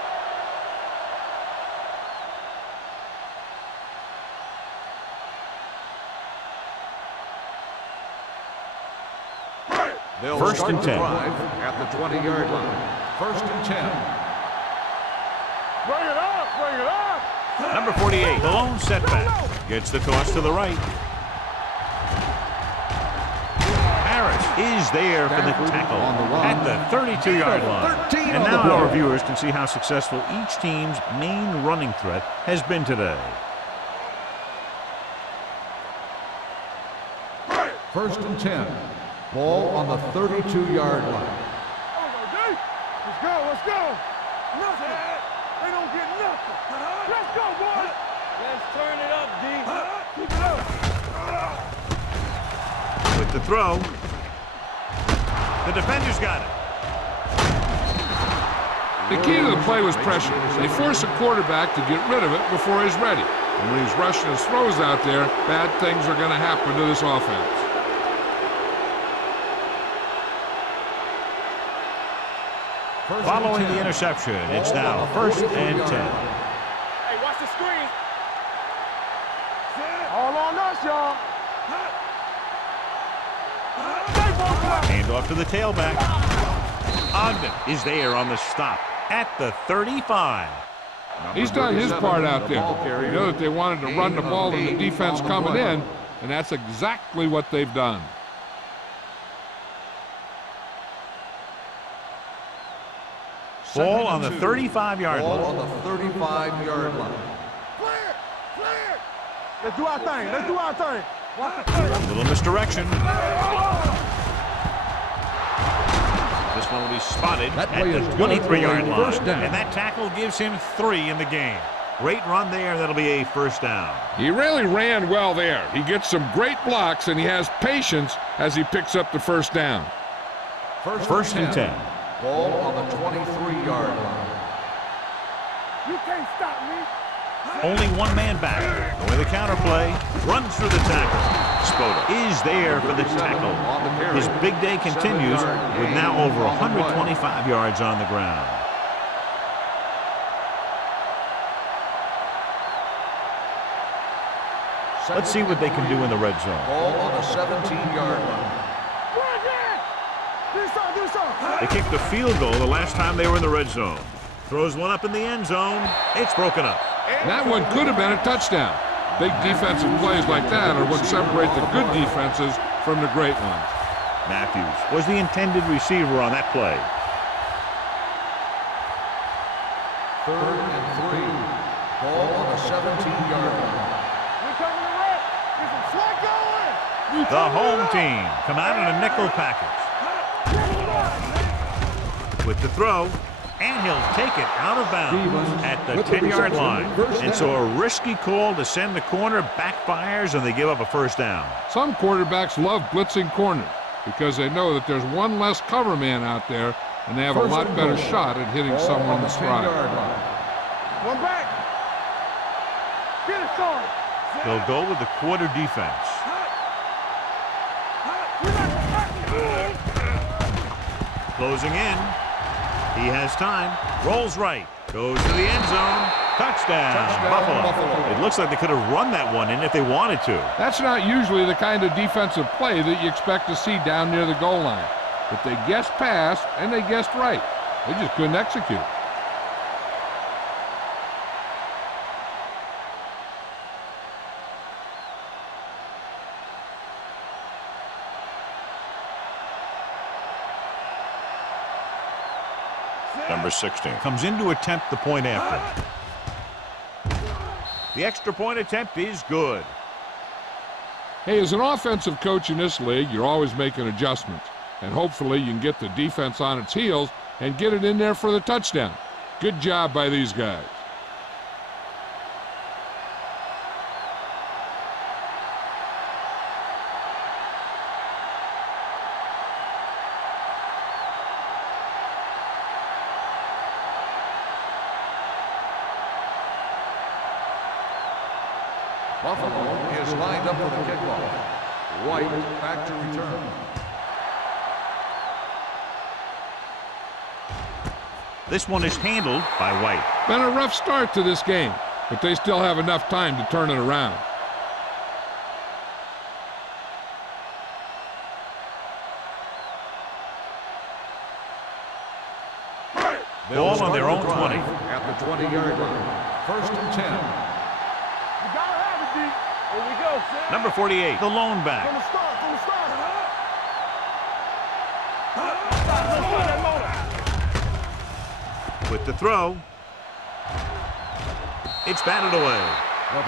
They'll First start and the 10. drive at the 20-yard line. First and 10. Bring it up, bring it up. Number 48, the lone setback. Gets the toss to the right. Harris is there for the tackle at the 32-yard line. And now our viewers can see how successful each team's main running threat has been today. First and 10. Ball on the 32-yard line. Let's go, let's go. Nothing. They don't get nothing. Let's go, boy. Let's turn it up, D. Keep it up. With the throw, the defender's got it. The key to the play was pressure. They force a quarterback to get rid of it before he's ready. And when he's rushing his throws out there, bad things are going to happen to this offense. Following the interception, it's now first and 10. Hey, watch the screen. All on us, y'all. Hand off to the tailback. Ogden is there on the stop at the 35. He's done his part out there. You know that they wanted to run the ball to the defense coming in, and that's exactly what they've done. Ball on the 35-yard Ball line. on the 35-yard line. Clear, clear. Let's do our thing, let's do our thing. Watch the play. A little misdirection. This one will be spotted That at play the is good for a 23-yard line. first down. And that tackle gives him 3 in the game. Great run there. That'll be a first down. He really ran well there. He gets some great blocks, and he has patience as he picks up the first down. First and 10. Ball on the 23-yard line. You can't stop me. Only one man back. Going the counter play. Runs through the tackle. Spota is there for the tackle. His big day continues with now over 125 yards on the ground. Let's see what they can do in the red zone. Ball on the 17-yard line. Do something. They kicked a field goal the last time they were in the red zone. Throws one up in the end zone. It's broken up. That one could have been a touchdown. Big defensive plays like that are what separate the good defenses from the great ones. Matthews was the intended receiver on that play. Third and 3. Ball on the 17-yard line. We coming to wreck. Get some slack going. The home team come out in a nickel package. With the throw, And he'll take it out of bounds at the 10-yard line. And so a risky call to send the corner backfires, and they give up a first down. Some quarterbacks love blitzing corners because they know that there's one less cover man out there, and they have a lot better shot at hitting someone in the stride. One back. Get it started. They'll go with the quarter defense. Closing in. He has time. Rolls right. Goes to the end zone. Touchdown, Buffalo. It looks like they could have run that one in if they wanted to. That's not usually the kind of defensive play that you expect to see down near the goal line. But they guessed pass, and they guessed right. They just couldn't execute. Number 16 comes in to attempt the point after. The extra point attempt is good. Hey, as an offensive coach in this league, you're always making adjustments. And hopefully you can get the defense on its heels and get it in there for the touchdown. Good job by these guys. Buffalo is lined up for the kickoff. White back to return. This one is handled by White. Been a rough start to this game, but they still have enough time to turn it around. Ball on their own 20. At the 20-yard line. First and 10. You gotta have it, D. Here we go, Sam. Number 48, the lone From back. the start, from the start. With the throw. It's batted away.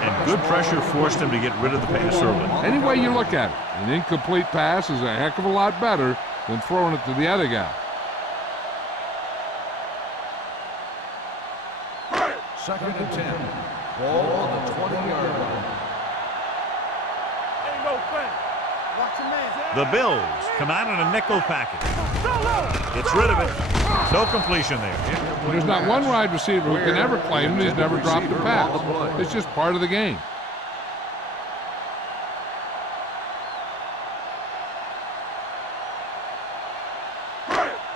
And good pressure forced him to get rid of the pass early. Any way you look at it, an incomplete pass is a heck of a lot better than throwing it to the other guy. Second and 10. Ball on the 20-yard line. Ain't no thing. Watch your man. The Bills come out in a nickel package. Gets rid of it. No completion there. There's not one wide receiver who can ever claim that he's never dropped a pass. It's just part of the game.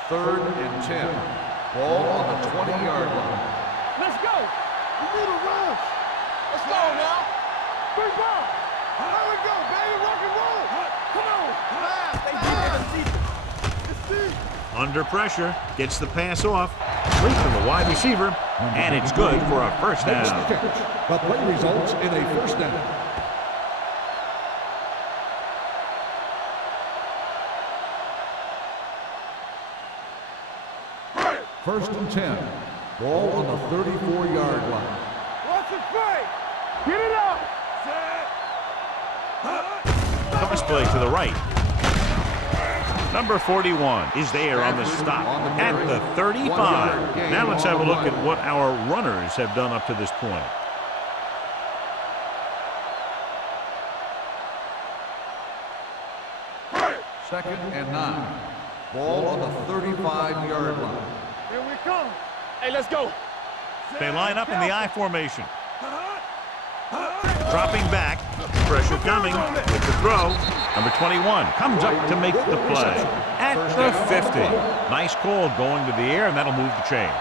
Third and 10. Ball on the 20-yard line. Let's go. We need a rush. Let's go now. Big ball. There we go, baby. Rock and roll. Come on. It's deep. Under pressure. Gets the pass off. Straight from the wide receiver. And it's good for a first down. The play results in a first down. First and 10. Ball on the 34-yard line. Watch it play. Get it out. Pass play to the right. Number 41 is there on the stop at the 35. Now let's have a look at what our runners have done up to this point. Second and 9. Ball on the 35-yard line. Here we come. Hey, let's go. They line up in the I formation. Dropping back. Pressure coming with the throw. Number 21 comes up to make the play at the 50. Nice call going to the air, and that'll move the chains.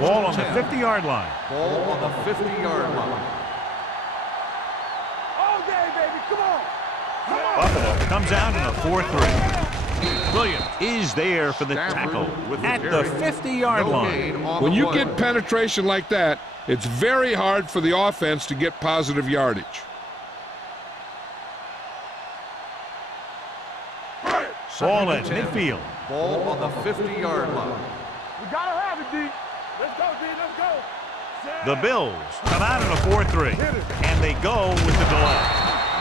Ball on the 50-yard line. Ball on the 50-yard line. All day, baby. Come on. Buffalo comes out in a 4-3. Williams is there for the tackle at the 50-yard line. When you get penetration like that, it's very hard for the offense to get positive yardage. Ball at midfield. Ball on the 50-yard line. We gotta have it, D. Let's go, D. Let's go. The Bills come out in a 4-3, and they go with the delay.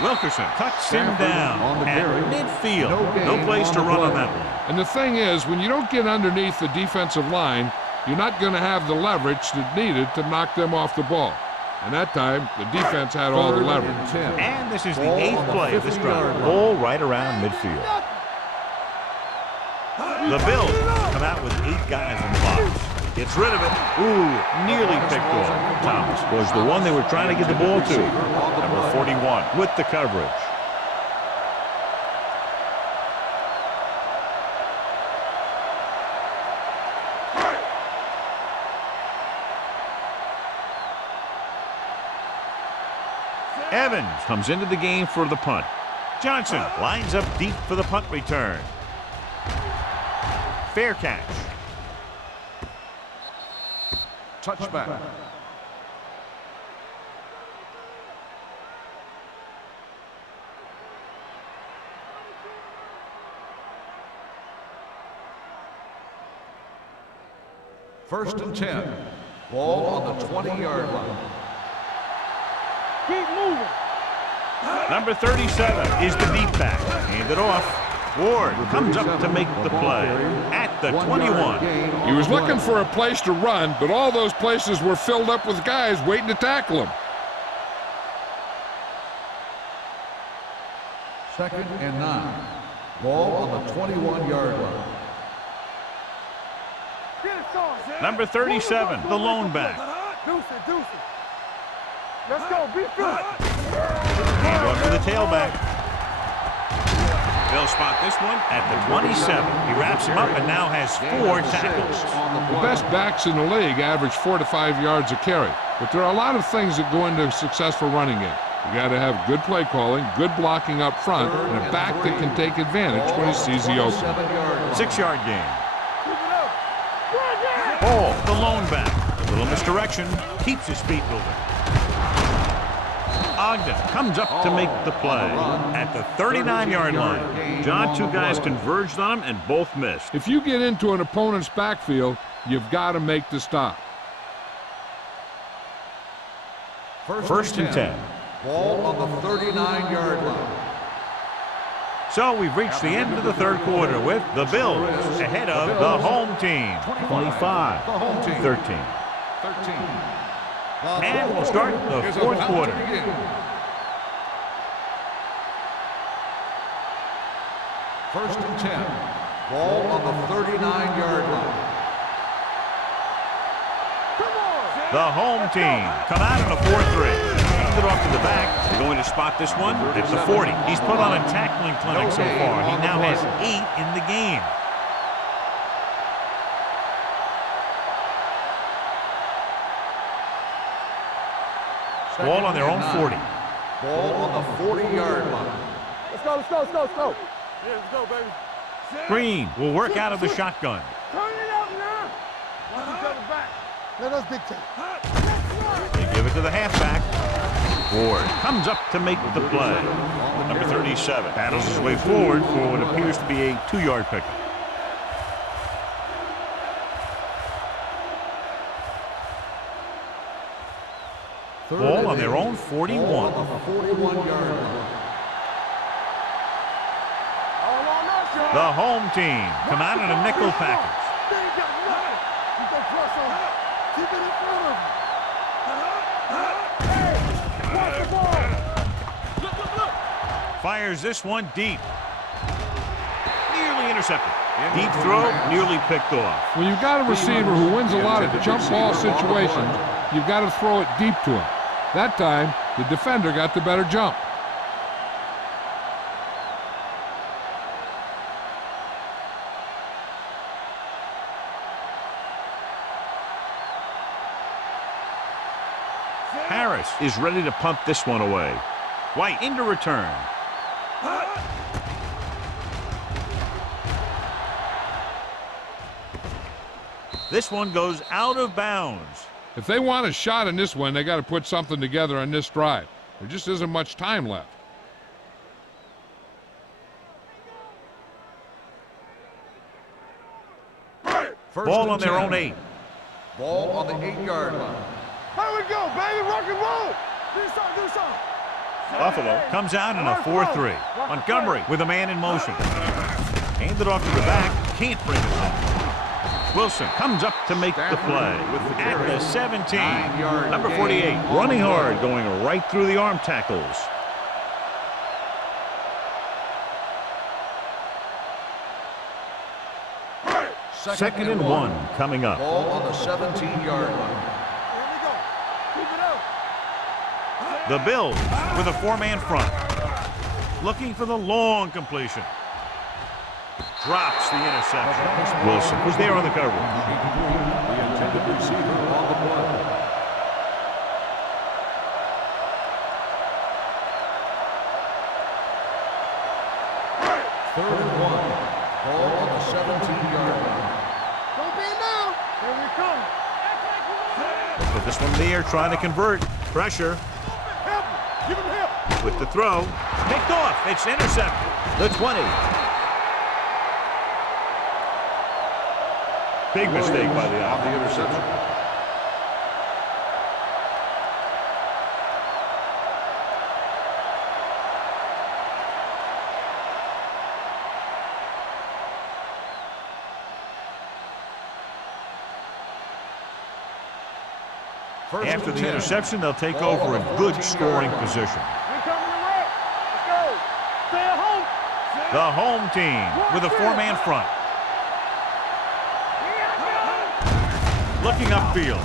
Wilkerson cuts him down on the at carry. midfield. No No place gain to on the run on play. that one. And the thing is, when you don't get underneath the defensive line, you're not going to have the leverage that's needed to knock them off the ball. And that time, the defense had all the Third leverage. and 10. And this is the Ball 8th on the play of this 50-yard drive. line. Ball right around midfield. The Bills come out with 8 guys in the box. Gets rid of it. Ooh, nearly picked off. Thomas was the one they were trying to get the ball to. Number 41 with the coverage. Evans comes into the game for the punt. Johnson lines up deep for the punt return. Fair catch. Touchback. First and 10. Ball on the 20-yard line. Keep moving. Number 37 is the deep back. Hand it off. Ward comes up to make the play at the 21. He was looking for a place to run, but all those places were filled up with guys waiting to tackle him. Second and 9. Ball on the 21-yard line. Get it, son. Number 37, the lone back. Deuce it, deuce it. Let's go, be good. Hand off to the tailback. They'll spot this one at the 27. He wraps him up and now has 4 tackles. The best backs in the league average 4 to 5 yards a carry, but there are a lot of things that go into a successful running game. You got to have good play calling, good blocking up front, and a back that can take advantage when he sees the opening. 6-yard gain. Ball, the lone back. A little misdirection, keeps his feet moving. Ogden comes up to make the play at the 39-yard line. John, 2 guys converged on him and both missed. If you get into an opponent's backfield, you've got to make the stop. First and 10. Ball on the 39-yard line. So we've reached the end of the third quarter with the Bills ahead of the home team, 25, The home team. 13. 13. And we'll start the fourth quarter. First and 10. Ball on the 39-yard line. The home team come out in a 4-3. Hand it off to the back. They're going to spot this one at the 40. He's put on a tackling clinic so far. He now has 8 in the game. Ball on their own 40. Ball on the 40-yard line. Let's go, let's go, let's go, let's go. Yeah, let's go, baby. Green will work out of the shotgun. Turn it out now. Watch each other back. Let us dictate. They give it to the halfback. Ward comes up to make the play. Number 37 battles his way forward for what appears to be a 2-yard pickup. Ball on their own 41. Ball on the 41-yard line. The home team come out in a nickel package. They ain't got nothing. You go press on it. Keep it in front of you. Hey, watch the ball. Look, look, look. Fires this one deep. Nearly intercepted. Deep throw, nearly picked off. When you've got a receiver who wins a lot of jump ball situations, you've got to throw it deep to him. That time, the defender got the better jump. Harris is ready to punt this one away. White into return. This one goes out of bounds. If they want a shot in this one, they got to put something together on this drive. There just isn't much time left. Ball on their own 8. Ball on the 8-yard line. Here we go, baby. Rock and roll. Do something, do something. Buffalo comes out in a 4-3. Montgomery with a man in motion. Handed off to the back. Can't bring it back. Wilson comes up to make the play at the 17. Number 48 running hard, going right through the arm tackles. Second and 1 coming up. Ball on the 17-yard line. Here we go. Keep it up. The Bills with a 4-man front. Looking for the long completion. Drops the interception. Wilson was there on the coverage. The intended receiver on the play. Third and 1. Ball on the 17-yard line. Don't be now. Here we come. Put this one in the air, trying to convert. Pressure Help him. Give him help. with the throw. Picked off. It's intercepted. The 20. Big mistake by the On the offense. interception. After the interception, they'll take over in good scoring position. We coming to work. Let's go. Stay at home. The home team with a 4-man front. Looking upfield.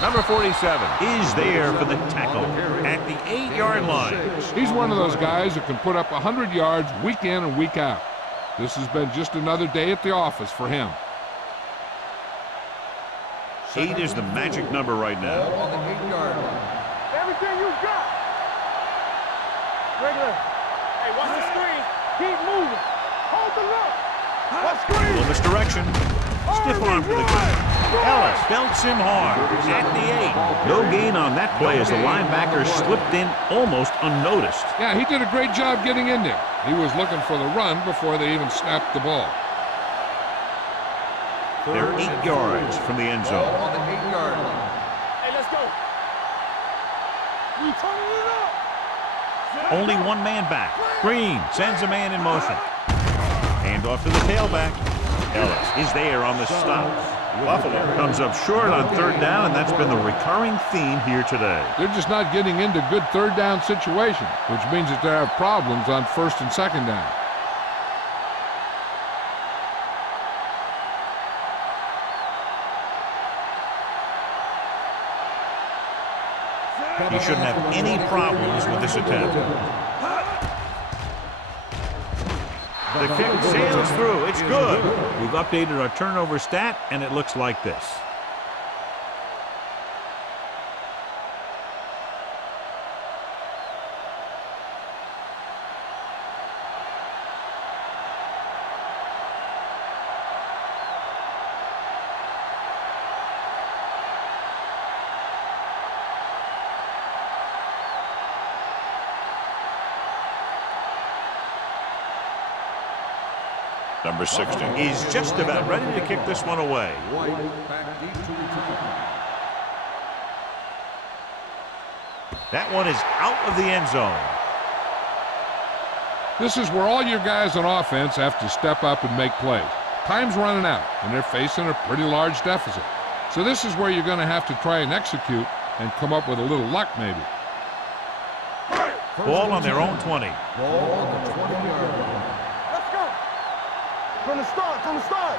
Number 47 is there for the tackle at the 8-yard line. He's one of those guys that can put up 100 yards week in and week out. This has been just another day at the office for him. 8 is the magic number right now. Ball on the 8-yard line. Everything you got. Regular. Hey, watch the screen. Keep moving. Hold the look. Watch screen. Little misdirection. Stiff arm to the ground. Ellis belts him hard at the 8. No gain on that play as the linebacker slipped in almost unnoticed. Yeah, he did a great job getting in there. He was looking for the run before they even snapped the ball. They're 8 yards from the end Ball zone. on the 8-yard line. Hey, let's go. We turning it up. Only one man back. Green sends a man in motion. Hand off to the tailback. Ellis is there on the stop. Buffalo comes up short on 3rd down, and that's been the recurring theme here today. They're just not getting into good 3rd down situations, which means that they have problems on 1st and 2nd down. He shouldn't have any problems with this attempt. The kick sails through. It's good. We've updated our turnover stat, and it looks like this. Number 60 is just about ready to kick this one away. White back deep to return. That one is out of the end zone. This is where all your guys on offense have to step up and make plays. Time's running out, and they're facing a pretty large deficit. So this is where you're going to have to try and execute and come up with a little luck maybe. Ball on their own 20. Ball on the 20-yard line. Let's go. From the start. From the start.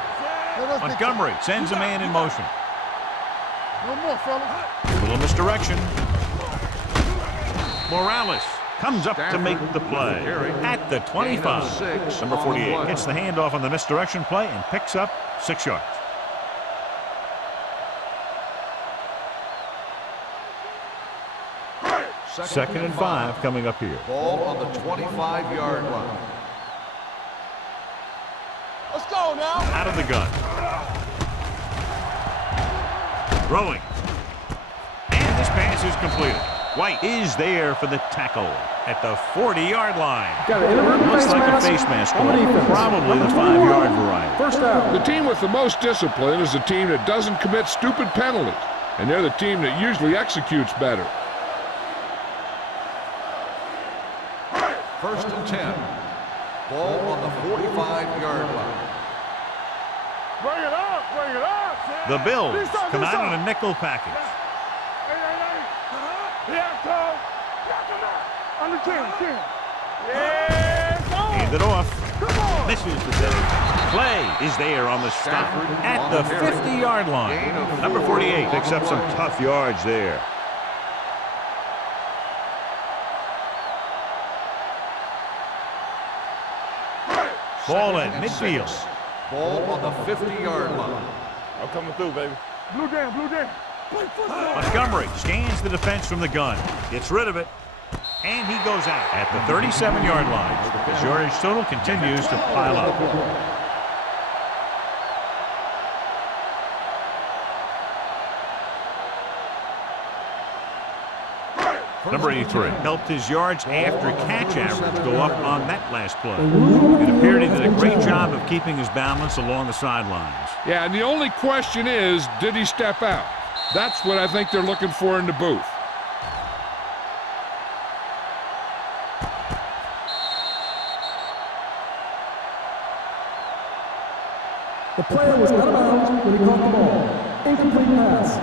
Let us Montgomery sends a man in motion. No more, fellas. A little misdirection. Morales comes up to make the play at the 25. Number 48 gets the handoff on the misdirection play and picks up 6 yards. Second and 5 coming up here. Ball on the 25-yard line. Let's go now. Out of the gun. Throwing. And this pass is completed. White is there for the tackle at the 40-yard line. Got an inadvertent Looks face like a mask face mask on the call. defense. Probably the Number 5-yard 21. variety. First down. The team with the most discipline is the team that doesn't commit stupid penalties, and they're the team that usually executes better. First and 10. Ball on the 45-yard line. Bring it up, bring it up. The Bills come out in a nickel package. Yeah, Cole. Come on. Under 10, 10. Yeah, Hand it off. come on. Misses the save. Play is there on the stop at the 50-yard line. Number 48 picks up some tough yards there. Ball at midfield. Ball on the 50-yard line. I'm coming through, baby. Blue down, blue down. Play football. Montgomery scans the defense from the gun. Gets rid of it. And he goes out at the 37-yard line. His yardage total continues to pile up. Number 83 helped his yards after catch average go up on that last play. It appeared he did a great job of keeping his balance along the sidelines. Yeah, and the only question is, did he step out? That's what I think they're looking for in the booth. The player was out of bounds when he caught the ball. Incomplete pass.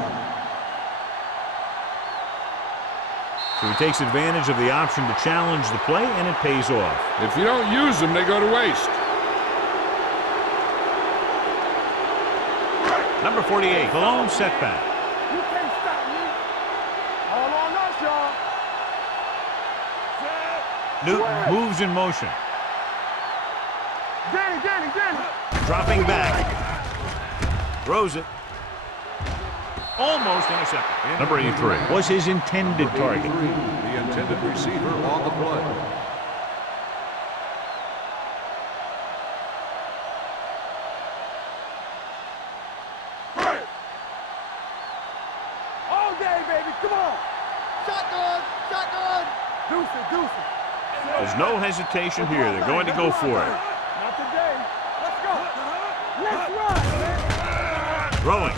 So he takes advantage of the option to challenge the play, and it pays off. If you don't use them, they go to waste. Number 48, the lone setback. You can't stop me. All on us, y'all. Newton moves in motion. Danny. Dropping back. Throws it. Almost intercepted. Number 83 was his intended target. The intended receiver on the play. All day, baby. Come on. Shotgun. Deuce it. There's no hesitation here. They're going to go for it. Not today. Let's go. Let's run, man. Throwing.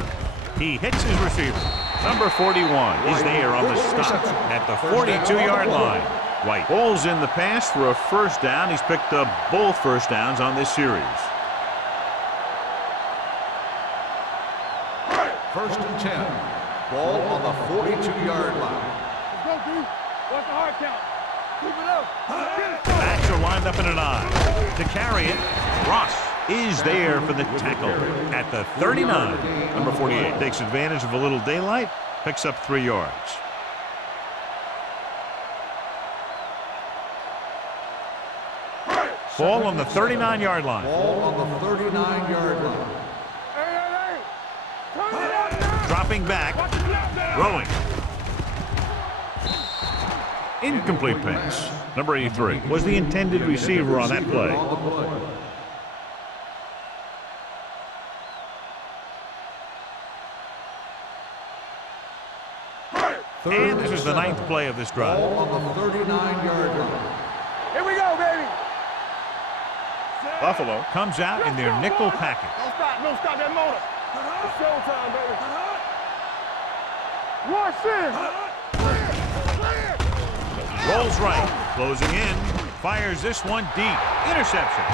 He hits his receiver. Number 41 is there on the stop at the 42-yard line. White pulls in the pass for a first down. He's picked up both first downs on this series. First and 10. Ball on the 42-yard line. Let's go, dude. What's the hard count? Keep it up. Backs are lined up in an I. To carry it, Ross is there for the tackle at the 39. Number 48 takes advantage of a little daylight, picks up 3 yards. Ball on the 39-yard line. Ball on the 39-yard line. Hey. Turn it up now. Dropping back, throwing. Incomplete pass. Number 83 was the intended receiver on that play. And this is the 9th play of this drive. Ball on the 39-yard line. Here we go, baby. Buffalo comes out in their nickel package. Don't stop that motor. It's showtime, baby. Rush in. Rolls right, closing in, fires this one deep. Interception.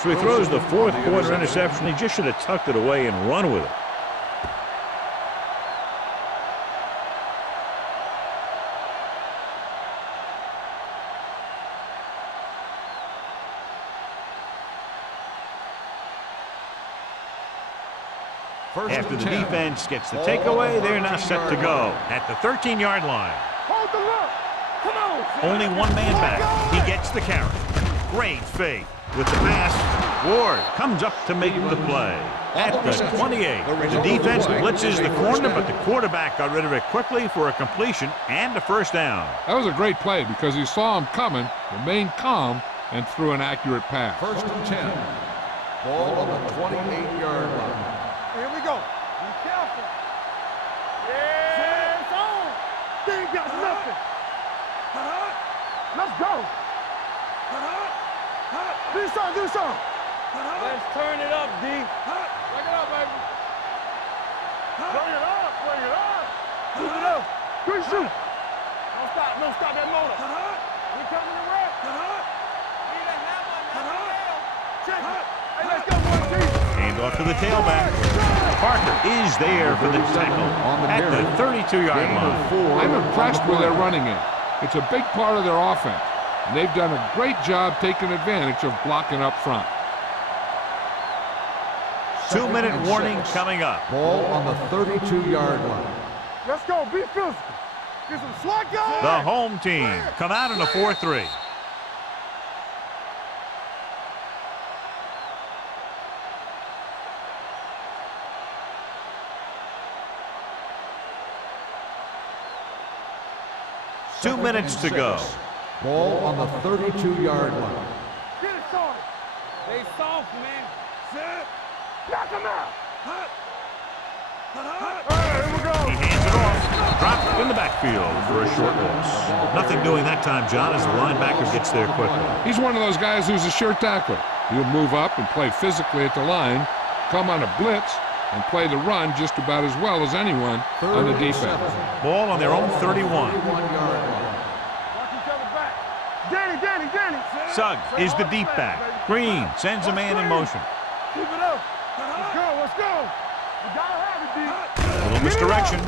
So he throws the 4th quarter interception. He just should have tucked it away and run with it. After the defense gets the takeaway, they're now set to go at the 13-yard line. Hold the look. Come on. Only one man back. He gets the carry. Great fake with the pass. Ward comes up to make the play at the 28. The defense blitzes the corner, but the quarterback got rid of it quickly for a completion and a first down. That was a great play because he saw him coming, remained calm, and threw an accurate pass. First and 10. Ball on the 28-yard line. Here we go. Be careful. Yeah, it's on. They ain't got nothing. Let's go. Do something. Let's turn it up, D. Bring it up, baby. Bring it up. Keep it up. Good shoot. Don't stop that motor. We coming to rep. Need a hammer, not a nail. Check it. Hey, let's go, boy, Chief. Hand off to the tailback. Parker is there for the tackle at the 32-yard line. I'm impressed with their running game. It's a big part of their offense, and they've done a great job taking advantage of blocking up front. 2-minute warning coming up. Ball on the 32-yard line. Let's go. Be physical. Get some slack going. The home team come out in a 4-3. Two minutes to go. Ball on the 32-yard line. Get it started. They soft, man. Set. Knock him out. Hey, here we go. He hands it off. Dropped in the backfield for a short loss. Nothing doing that time, John, as the linebacker gets there quickly. He's one of those guys who's a sure tackler. He'll move up and play physically at the line, come on a blitz, and play the run just about as well as anyone on the defense. Ball on their own 31. Watch each other back. Danny. Suggs is the deep back. Green sends a man in motion. Keep it up. Let's go. We gotta have it, D. A little misdirection.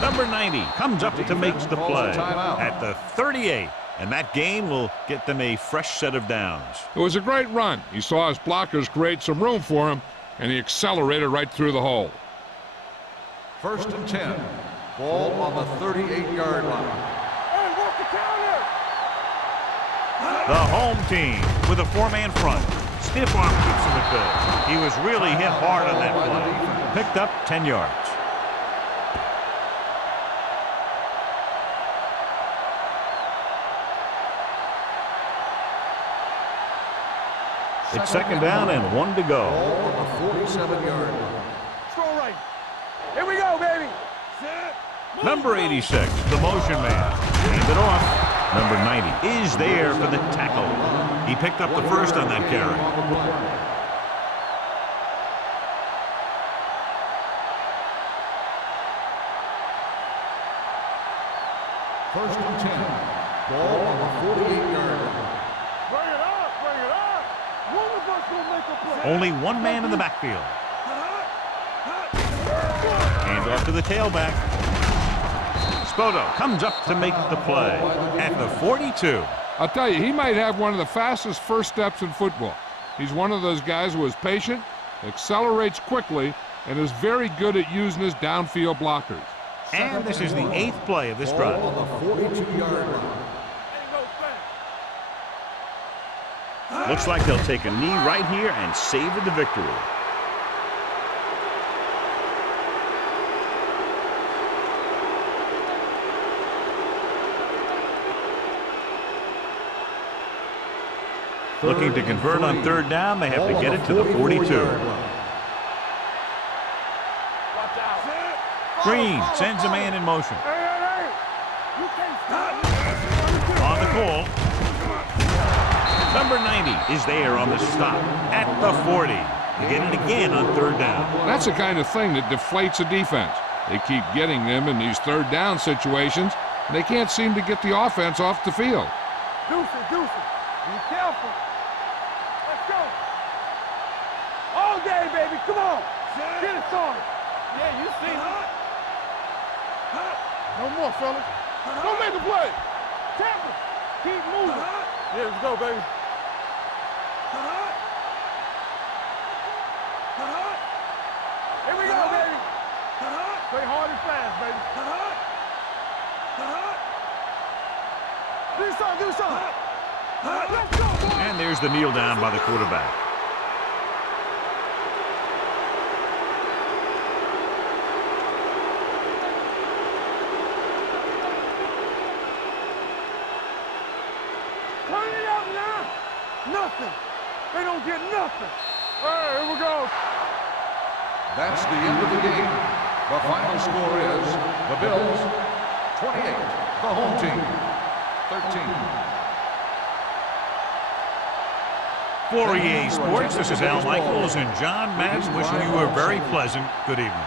Number 90 comes up to make the play at the 38. And that game will get them a fresh set of downs. It was a great run. He saw his blockers create some room for him, and he accelerated right through the hole. 1st and 10. Ball on the 38-yard line. Hey, what's the counter? The home team with a 4-man front. Stiff arm keeps him at bay. He was really hit hard on that play. Picked up 10 yards. It's 2nd down and 1 to go. Ball on the 47-yard line. Strong right. Here we go, baby. Set. Number 86, the motion man. Hand it off. Number 90 is there for the tackle. He picked up the first on that carry. First and 10. Ball on the 48-yard line. Bring it up. One of us will make a play. Only one man in the backfield. Hand off to the tailback. Spoto comes up to make the play at the 42. I'll tell you, he might have one of the fastest first steps in football. He's one of those guys who is patient, accelerates quickly, and is very good at using his downfield blockers. And this is the 8th play of this drive. Ball on the 42-yard line. Looks like they'll take a knee right here and savor the victory. Looking to convert on 3rd down, they have to get it to the 42. Green sends a man in motion. You can't stop. On the call. Number 90 is there on the stop at the 40. They get it again on 3rd down. That's the kind of thing that deflates a defense. They keep getting them in these 3rd down situations, and they can't seem to get the offense off the field. Deuce it. Be careful. Let's go. All day, baby. Come on. Get it started. Yeah, you see it. No more, fellas. Don't make the play. Tampa. Keep moving. Yeah, let's go, baby. Here we go, baby. Play hard and fast, baby. Do something. Let's go, boy. And there's the kneel down by the quarterback. Turn it up now. Nothing. They don't get nothing. Hey, here we go. That's the end of the game. The final score is the Bills 28, the home team 13. For EA Sports, this is Al Michaels and John Madden wishing you a very pleasant good evening.